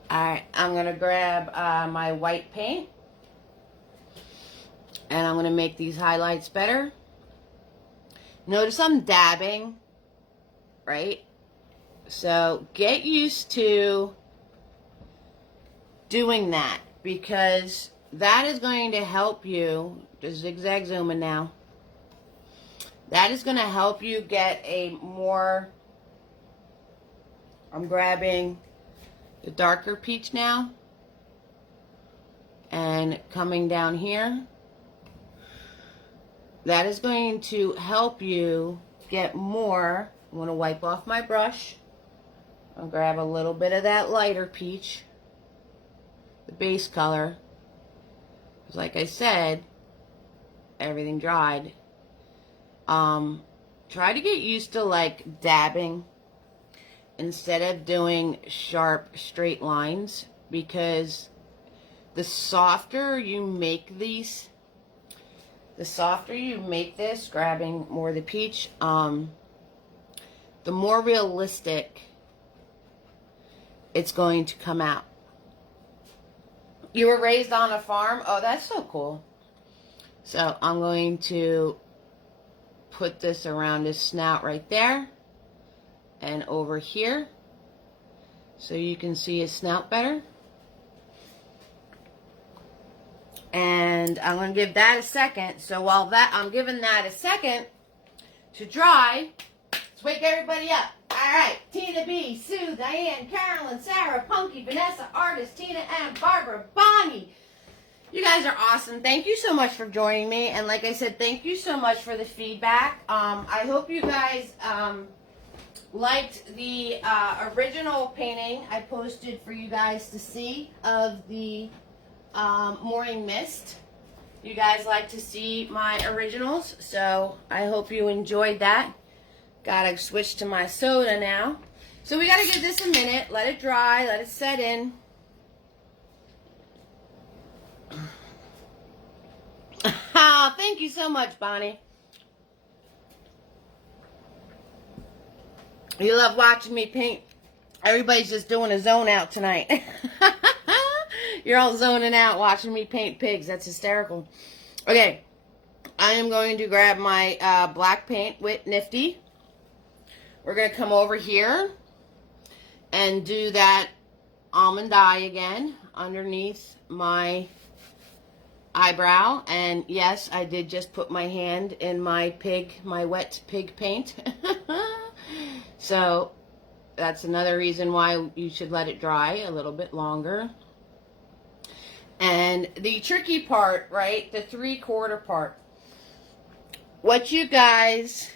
All right, I'm going to grab my white paint. And I'm going to make these highlights better. Notice I'm dabbing, right? So get used to doing that because that is going to help you. Just zigzag zooming now. That is going to help you get a more... I'm grabbing the darker peach now. And coming down here. That is going to help you get more. I'm going to wipe off my brush. I'll grab a little bit of that lighter peach. The base color. Because like I said, everything dried. Try to get used to like dabbing instead of doing sharp straight lines. Because the softer you make these... The softer you make this, grabbing more of the peach, the more realistic it's going to come out. You were raised on a farm? Oh, that's so cool. So I'm going to put this around his snout right there and over here so you can see his snout better. And I'm going to give that a second. So while I'm giving that a second to dry, let's wake everybody up. All right, Tina B, Sue, Diane, Carolyn, Sarah, Punky, Vanessa, Artist, Tina M, Barbara, Bonnie. You guys are awesome. Thank you so much for joining me. And like I said, thank you so much for the feedback. I hope you guys liked the original painting I posted for you guys to see of the morning mist. You guys like to see my originals, so I hope you enjoyed that. Gotta switch to my soda now. So we gotta give this a minute, let it dry, let it set in. Oh, thank you so much, Bonnie. You love watching me paint. Everybody's just doing a zone out tonight. You're all zoning out watching me paint pigs. That's hysterical. Okay. I am going to grab my black paint with Nifty. We're going to come over here and do that almond eye again underneath my eyebrow. And yes, I did just put my hand in my wet pig paint. So that's another reason why you should let it dry a little bit longer. And the tricky part, right, the 3/4 part, what you guys,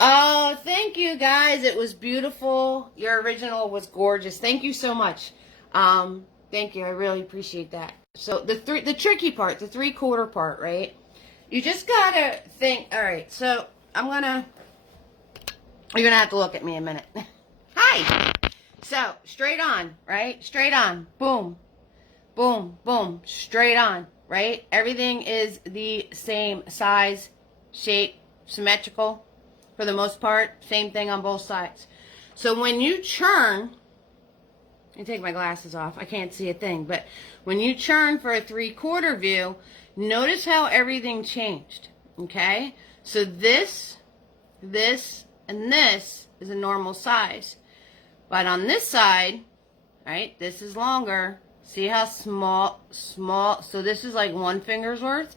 oh, thank you guys, it was beautiful, your original was gorgeous, thank you so much, thank you, I really appreciate that. So the tricky part, the 3/4 part, right, you just gotta think, all right, so you're gonna have to look at me a minute. Hi! So, straight on, right? Straight on. Boom. Boom. Boom. Straight on, right? Everything is the same size, shape, symmetrical for the most part. Same thing on both sides. So, when you churn, let me take my glasses off. I can't see a thing. But when you churn for a 3/4 view, notice how everything changed, okay? So, this, and this is a normal size. But on this side, right, this is longer. See how small, so this is like 1 finger's worth,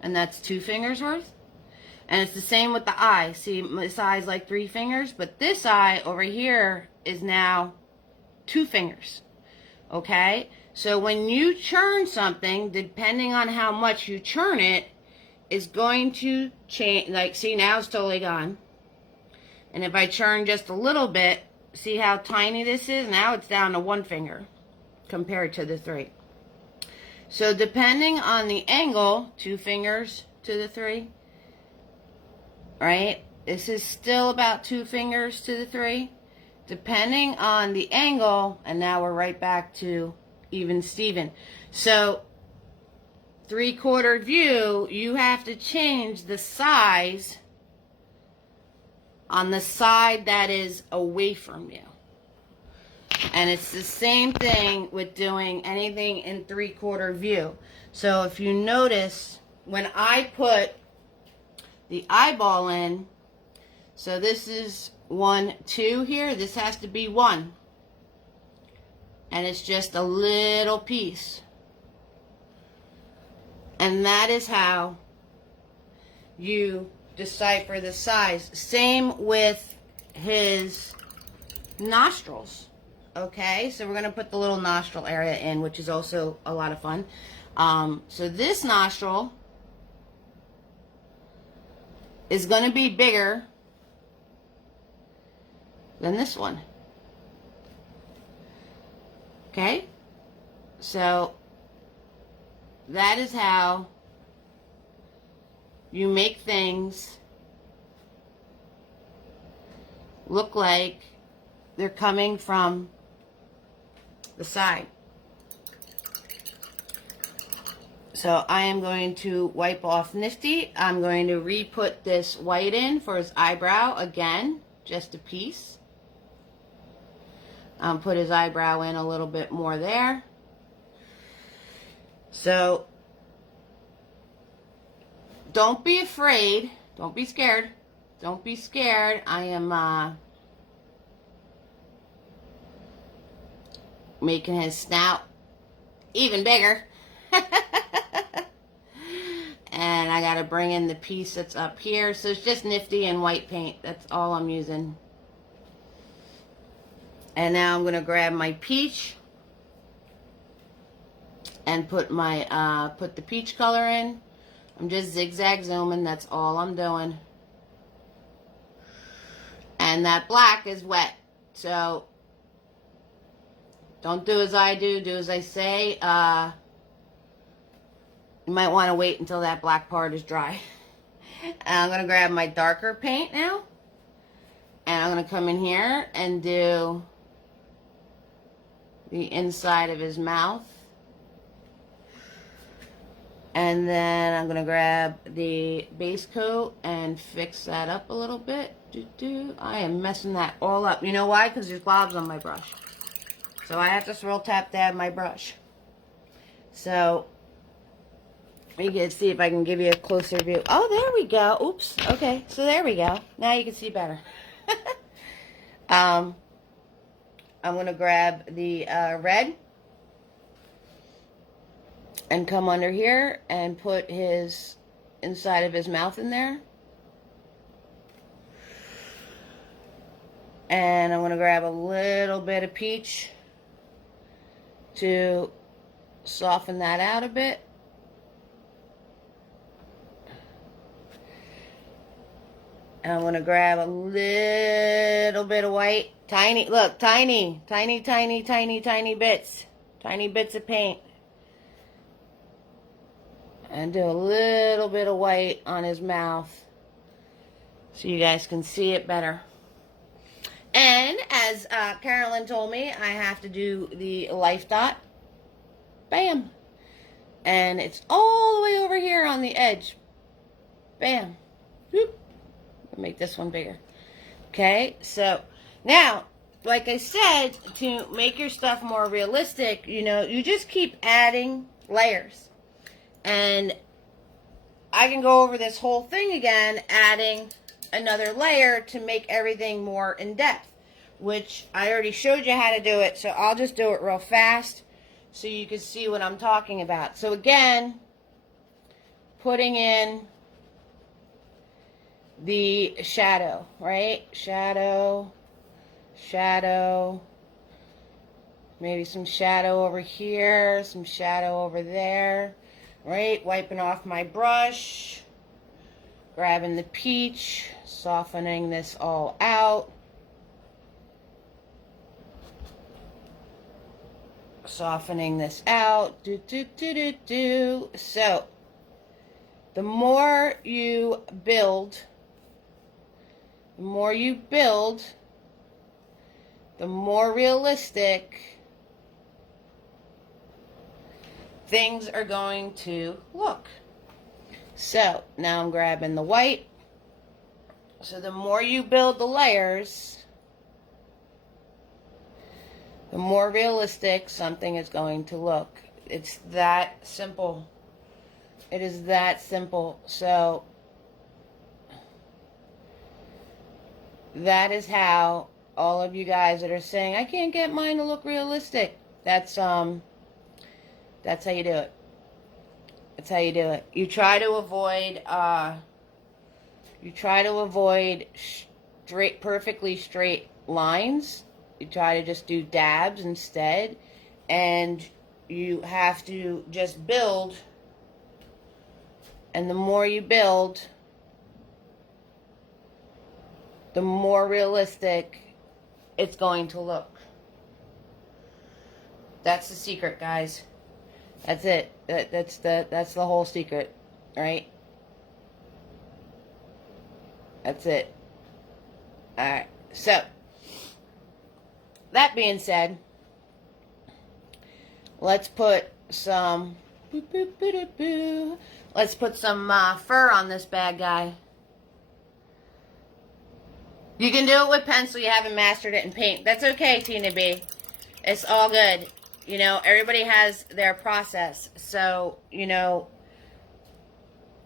and that's 2 fingers worth. And it's the same with the eye. See, this eye is like 3 fingers, but this eye over here is now 2 fingers. Okay? So when you churn something, depending on how much you churn it, is going to change. Like, see, now it's totally gone. And if I churn just a little bit, see how tiny this is? Now it's down to 1 finger compared to the 3. So depending on the angle, 2 fingers to the 3, right? This is still about 2 fingers to the 3. Depending on the angle, and now we're right back to even Steven. So 3/4 view, you have to change the size on the side that is away from you. And it's the same thing with doing anything in 3/4 view. So if you notice, when I put the eyeball in, so this is 1, 2 here, this has to be 1. And it's just a little piece. And that is how you decipher the size. Same with his nostrils. Okay, so we're going to put the little nostril area in, which is also a lot of fun. So this nostril is going to be bigger than this one. Okay, so that is how you make things look like they're coming from the side. So I am going to wipe off Nifty. I'm going to re-put this white in for his eyebrow again, just a piece. Put his eyebrow in a little bit more there. So, don't be afraid. Don't be scared. Don't be scared. I am making his snout even bigger. And I got to bring in the piece that's up here. So it's just Nifty and white paint. That's all I'm using. And now I'm going to grab my peach and put my put the peach color in. I'm just zigzag zooming. That's all I'm doing. And that black is wet. So don't do as I do. Do as I say. You might want to wait until that black part is dry. And I'm going to grab my darker paint now. And I'm going to come in here and do the inside of his mouth. And then I'm going to grab the base coat and fix that up a little bit. I am messing that all up. You know why? Because there's globs on my brush. So I have to swirl tap dab my brush. So you can see if I can give you a closer view. Oh, there we go. Oops. Okay, so there we go. Now you can see better. I'm going to grab the red and come under here and put his inside of his mouth in there. And I'm going to grab a little bit of peach to soften that out a bit. And I'm going to grab a little bit of white. Tiny, look, tiny bits. Tiny bits of paint. And do a little bit of white on his mouth so you guys can see it better. And as Carolyn told me, I have to do the life dot. Bam. And it's all the way over here on the edge. Bam. Whoop. Make this one bigger. Okay, so now, like I said, to make your stuff more realistic, you know, you just keep adding layers. And I can go over this whole thing again, adding another layer to make everything more in depth, which I already showed you how to do it, so I'll just do it real fast so you can see what I'm talking about. So again, putting in the shadow, right? Shadow, maybe some shadow over here, some shadow over there, right? Wiping off my brush, grabbing the peach, softening this all out. Softening this out. So, the more you build, the more realistic things are going to look. So, now I'm grabbing the white. So, the more you build the layers, the more realistic something is going to look. It's that simple. It is that simple. So, that is how all of you guys that are saying, I can't get mine to look realistic. That's how you do it. That's how you do it. You try to avoid perfectly straight lines. You try to just do dabs instead. And you have to just build. And the more you build, the more realistic it's going to look. That's the secret, guys. That's it. That's the whole secret, right? That's it. Alright, so that being said, let's put some let's put some fur on this bad guy. You can do it with pencil. You haven't mastered it in paint. That's okay, Tina B. It's all good. You know, everybody has their process. So, you know,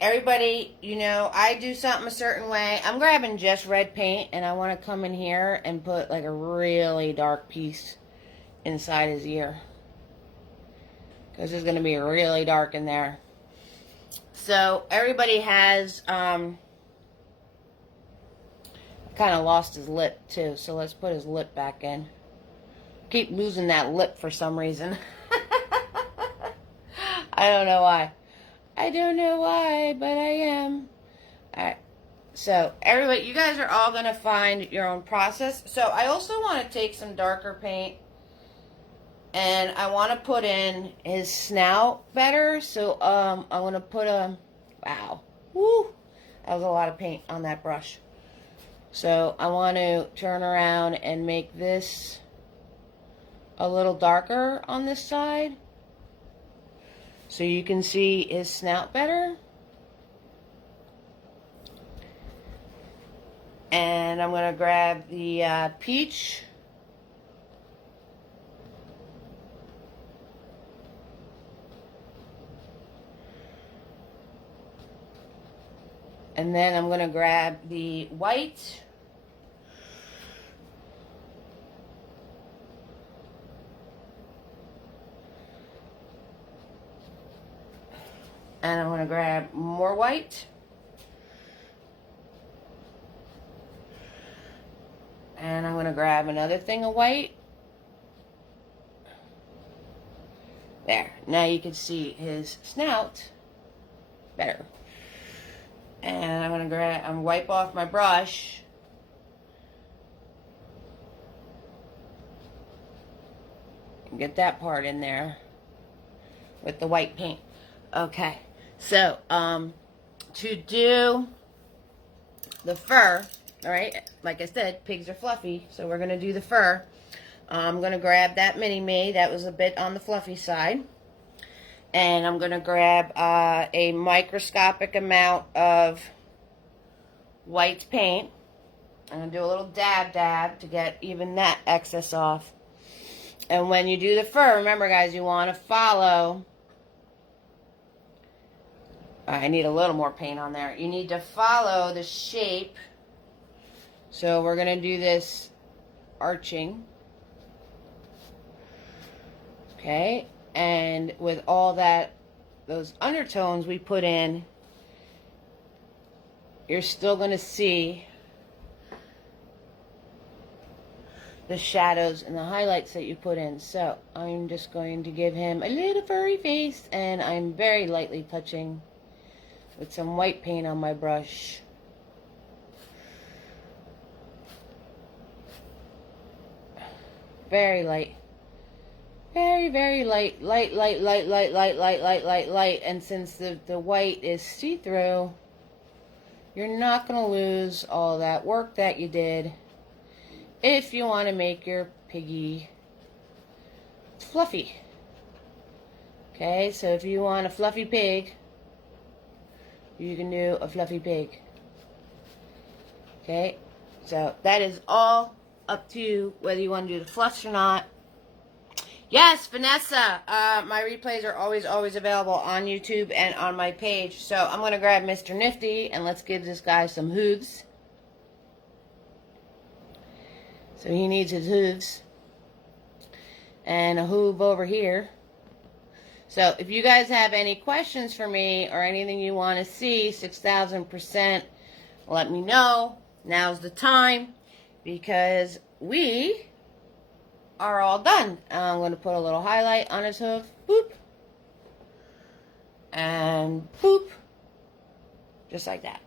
everybody, you know, I do something a certain way. I'm grabbing just red paint, and I want to come in here and put like a really dark piece inside his ear. Because it's going to be really dark in there. So, everybody has, kind of lost his lip too, so let's put his lip back in. Keep losing that lip for some reason. I don't know why. I don't know why, but I am. Alright, so everybody, you guys are all going to find your own process. So I also want to take some darker paint, and I want to put in his snout better. So I want to put a, wow, woo, that was a lot of paint on that brush. So I want to turn around and make this a little darker on this side so you can see his snout better. And I'm going to grab the peach. And then I'm going to grab the white. And I'm going to grab more white. And I'm going to grab another thing of white. There. Now you can see his snout better. And I'm going to wipe off my brush. And get that part in there with the white paint. Okay. So, to do the fur, all right, like I said, pigs are fluffy, so we're going to do the fur. I'm going to grab that mini-me. That was a bit on the fluffy side. And I'm going to grab a microscopic amount of white paint. I'm going to do a little dab to get even that excess off. And when you do the fur, remember guys, you want to follow. I need a little more paint on there. You need to follow the shape. So we're going to do this arching. Okay. And with all that, those undertones we put in, you're still going to see the shadows and the highlights that you put in. So I'm just going to give him a little furry face, and I'm very lightly touching with some white paint on my brush. Very light. Very, very light. Light. And since the white is see-through, you're not going to lose all that work that you did if you want to make your piggy fluffy. Okay, so if you want a fluffy pig, you can do a fluffy pig. Okay, so that is all up to whether you want to do the fluffs or not. Yes, Vanessa, my replays are always available on YouTube and on my page. So I'm going to grab Mr. Nifty, and let's give this guy some hooves. So he needs his hooves. And a hoove over here. So if you guys have any questions for me or anything you want to see, 6,000%, let me know. Now's the time, because we are all done. I'm going to put a little highlight on his hoof. Boop. And boop. Just like that.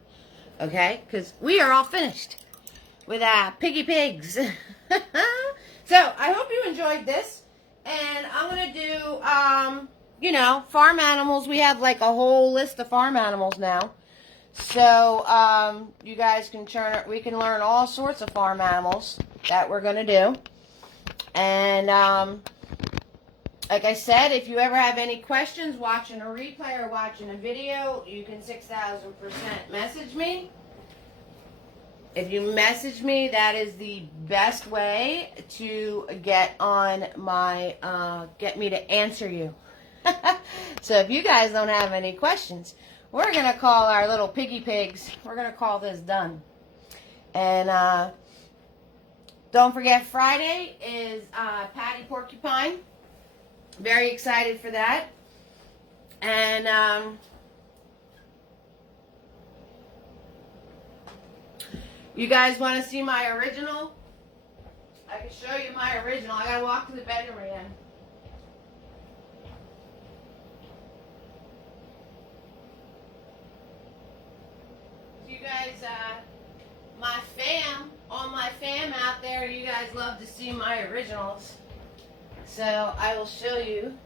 Okay? Because we are all finished with piggy pigs. So, I hope you enjoyed this. And I'm going to do, you know, farm animals. We have like a whole list of farm animals now. So, you guys can we can learn all sorts of farm animals that we're going to do. And, like I said, if you ever have any questions watching a replay or watching a video, you can 6,000% message me. If you message me, that is the best way to get on my, get me to answer you. So if you guys don't have any questions, we're going to call our little piggy pigs. We're going to call this done. And don't forget, Friday is Patty Porcupine. Very excited for that. And you guys want to see my original? I can show you my original. I got to walk to the bedroom again. You guys, all my fam out there, you guys love to see my originals. So I will show you.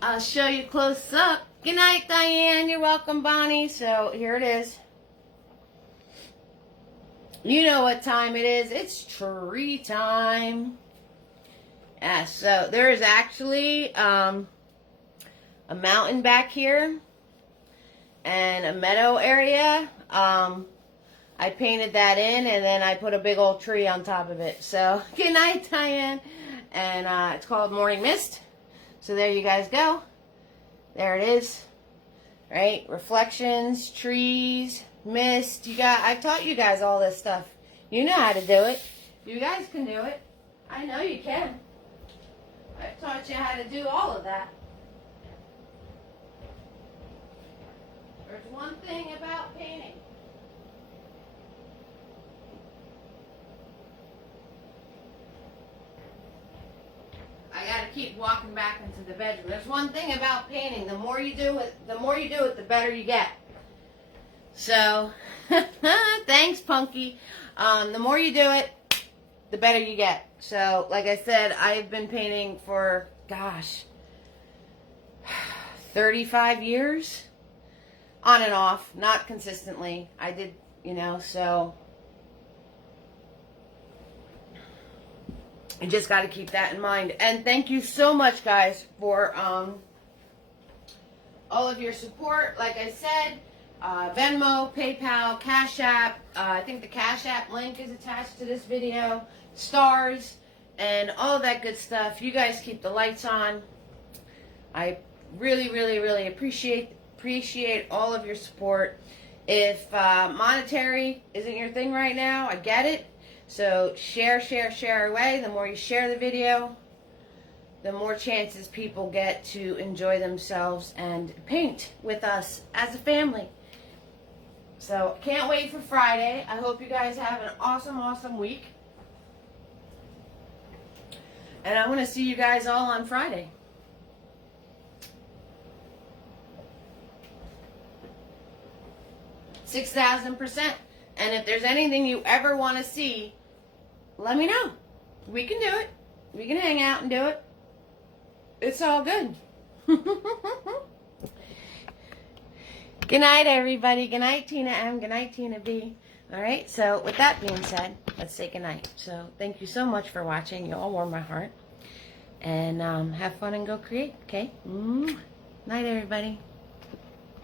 I'll show you close up. Good night, Diane. You're welcome, Bonnie. So here it is. You know what time it is. It's tree time. Yeah, so there is actually a mountain back here and a meadow area. I painted that in, and then I put a big old tree on top of it. So good night, Diane. And it's called Morning Mist. So there you guys go. There it is. Right? Reflections, trees, mist. I taught you guys all this stuff. You know how to do it. You guys can do it. I know you can. I've taught you how to do all of that. There's one thing about painting. I gotta keep walking back into the bedroom. There's one thing about painting. The more you do it, the better you get. So, thanks, Punky. The more you do it, the better you get. So, like I said, I've been painting for, gosh, 35 years. On and off, not consistently. I did, so you just got to keep that in mind. And thank you so much, guys, for all of your support. Like I said, Venmo, PayPal, Cash App. I think the Cash App link is attached to this video. Stars and all of that good stuff. You guys keep the lights on. I really, really, really appreciate all of your support. If monetary isn't your thing right now, I get it. So share away. The more you share the video, the more chances people get to enjoy themselves and paint with us as a family. So can't wait for Friday. I hope you guys have an awesome, awesome week. And I want to see you guys all on Friday. $6,000%. And if there's anything you ever want to see, let me know. We can do it. We can hang out and do it. It's all good. Good night, everybody. Good night, Tina M. Good night, Tina B. All right, so with that being said, let's say good night. So thank you so much for watching. You all warm my heart. And have fun and go create, okay? Night, everybody.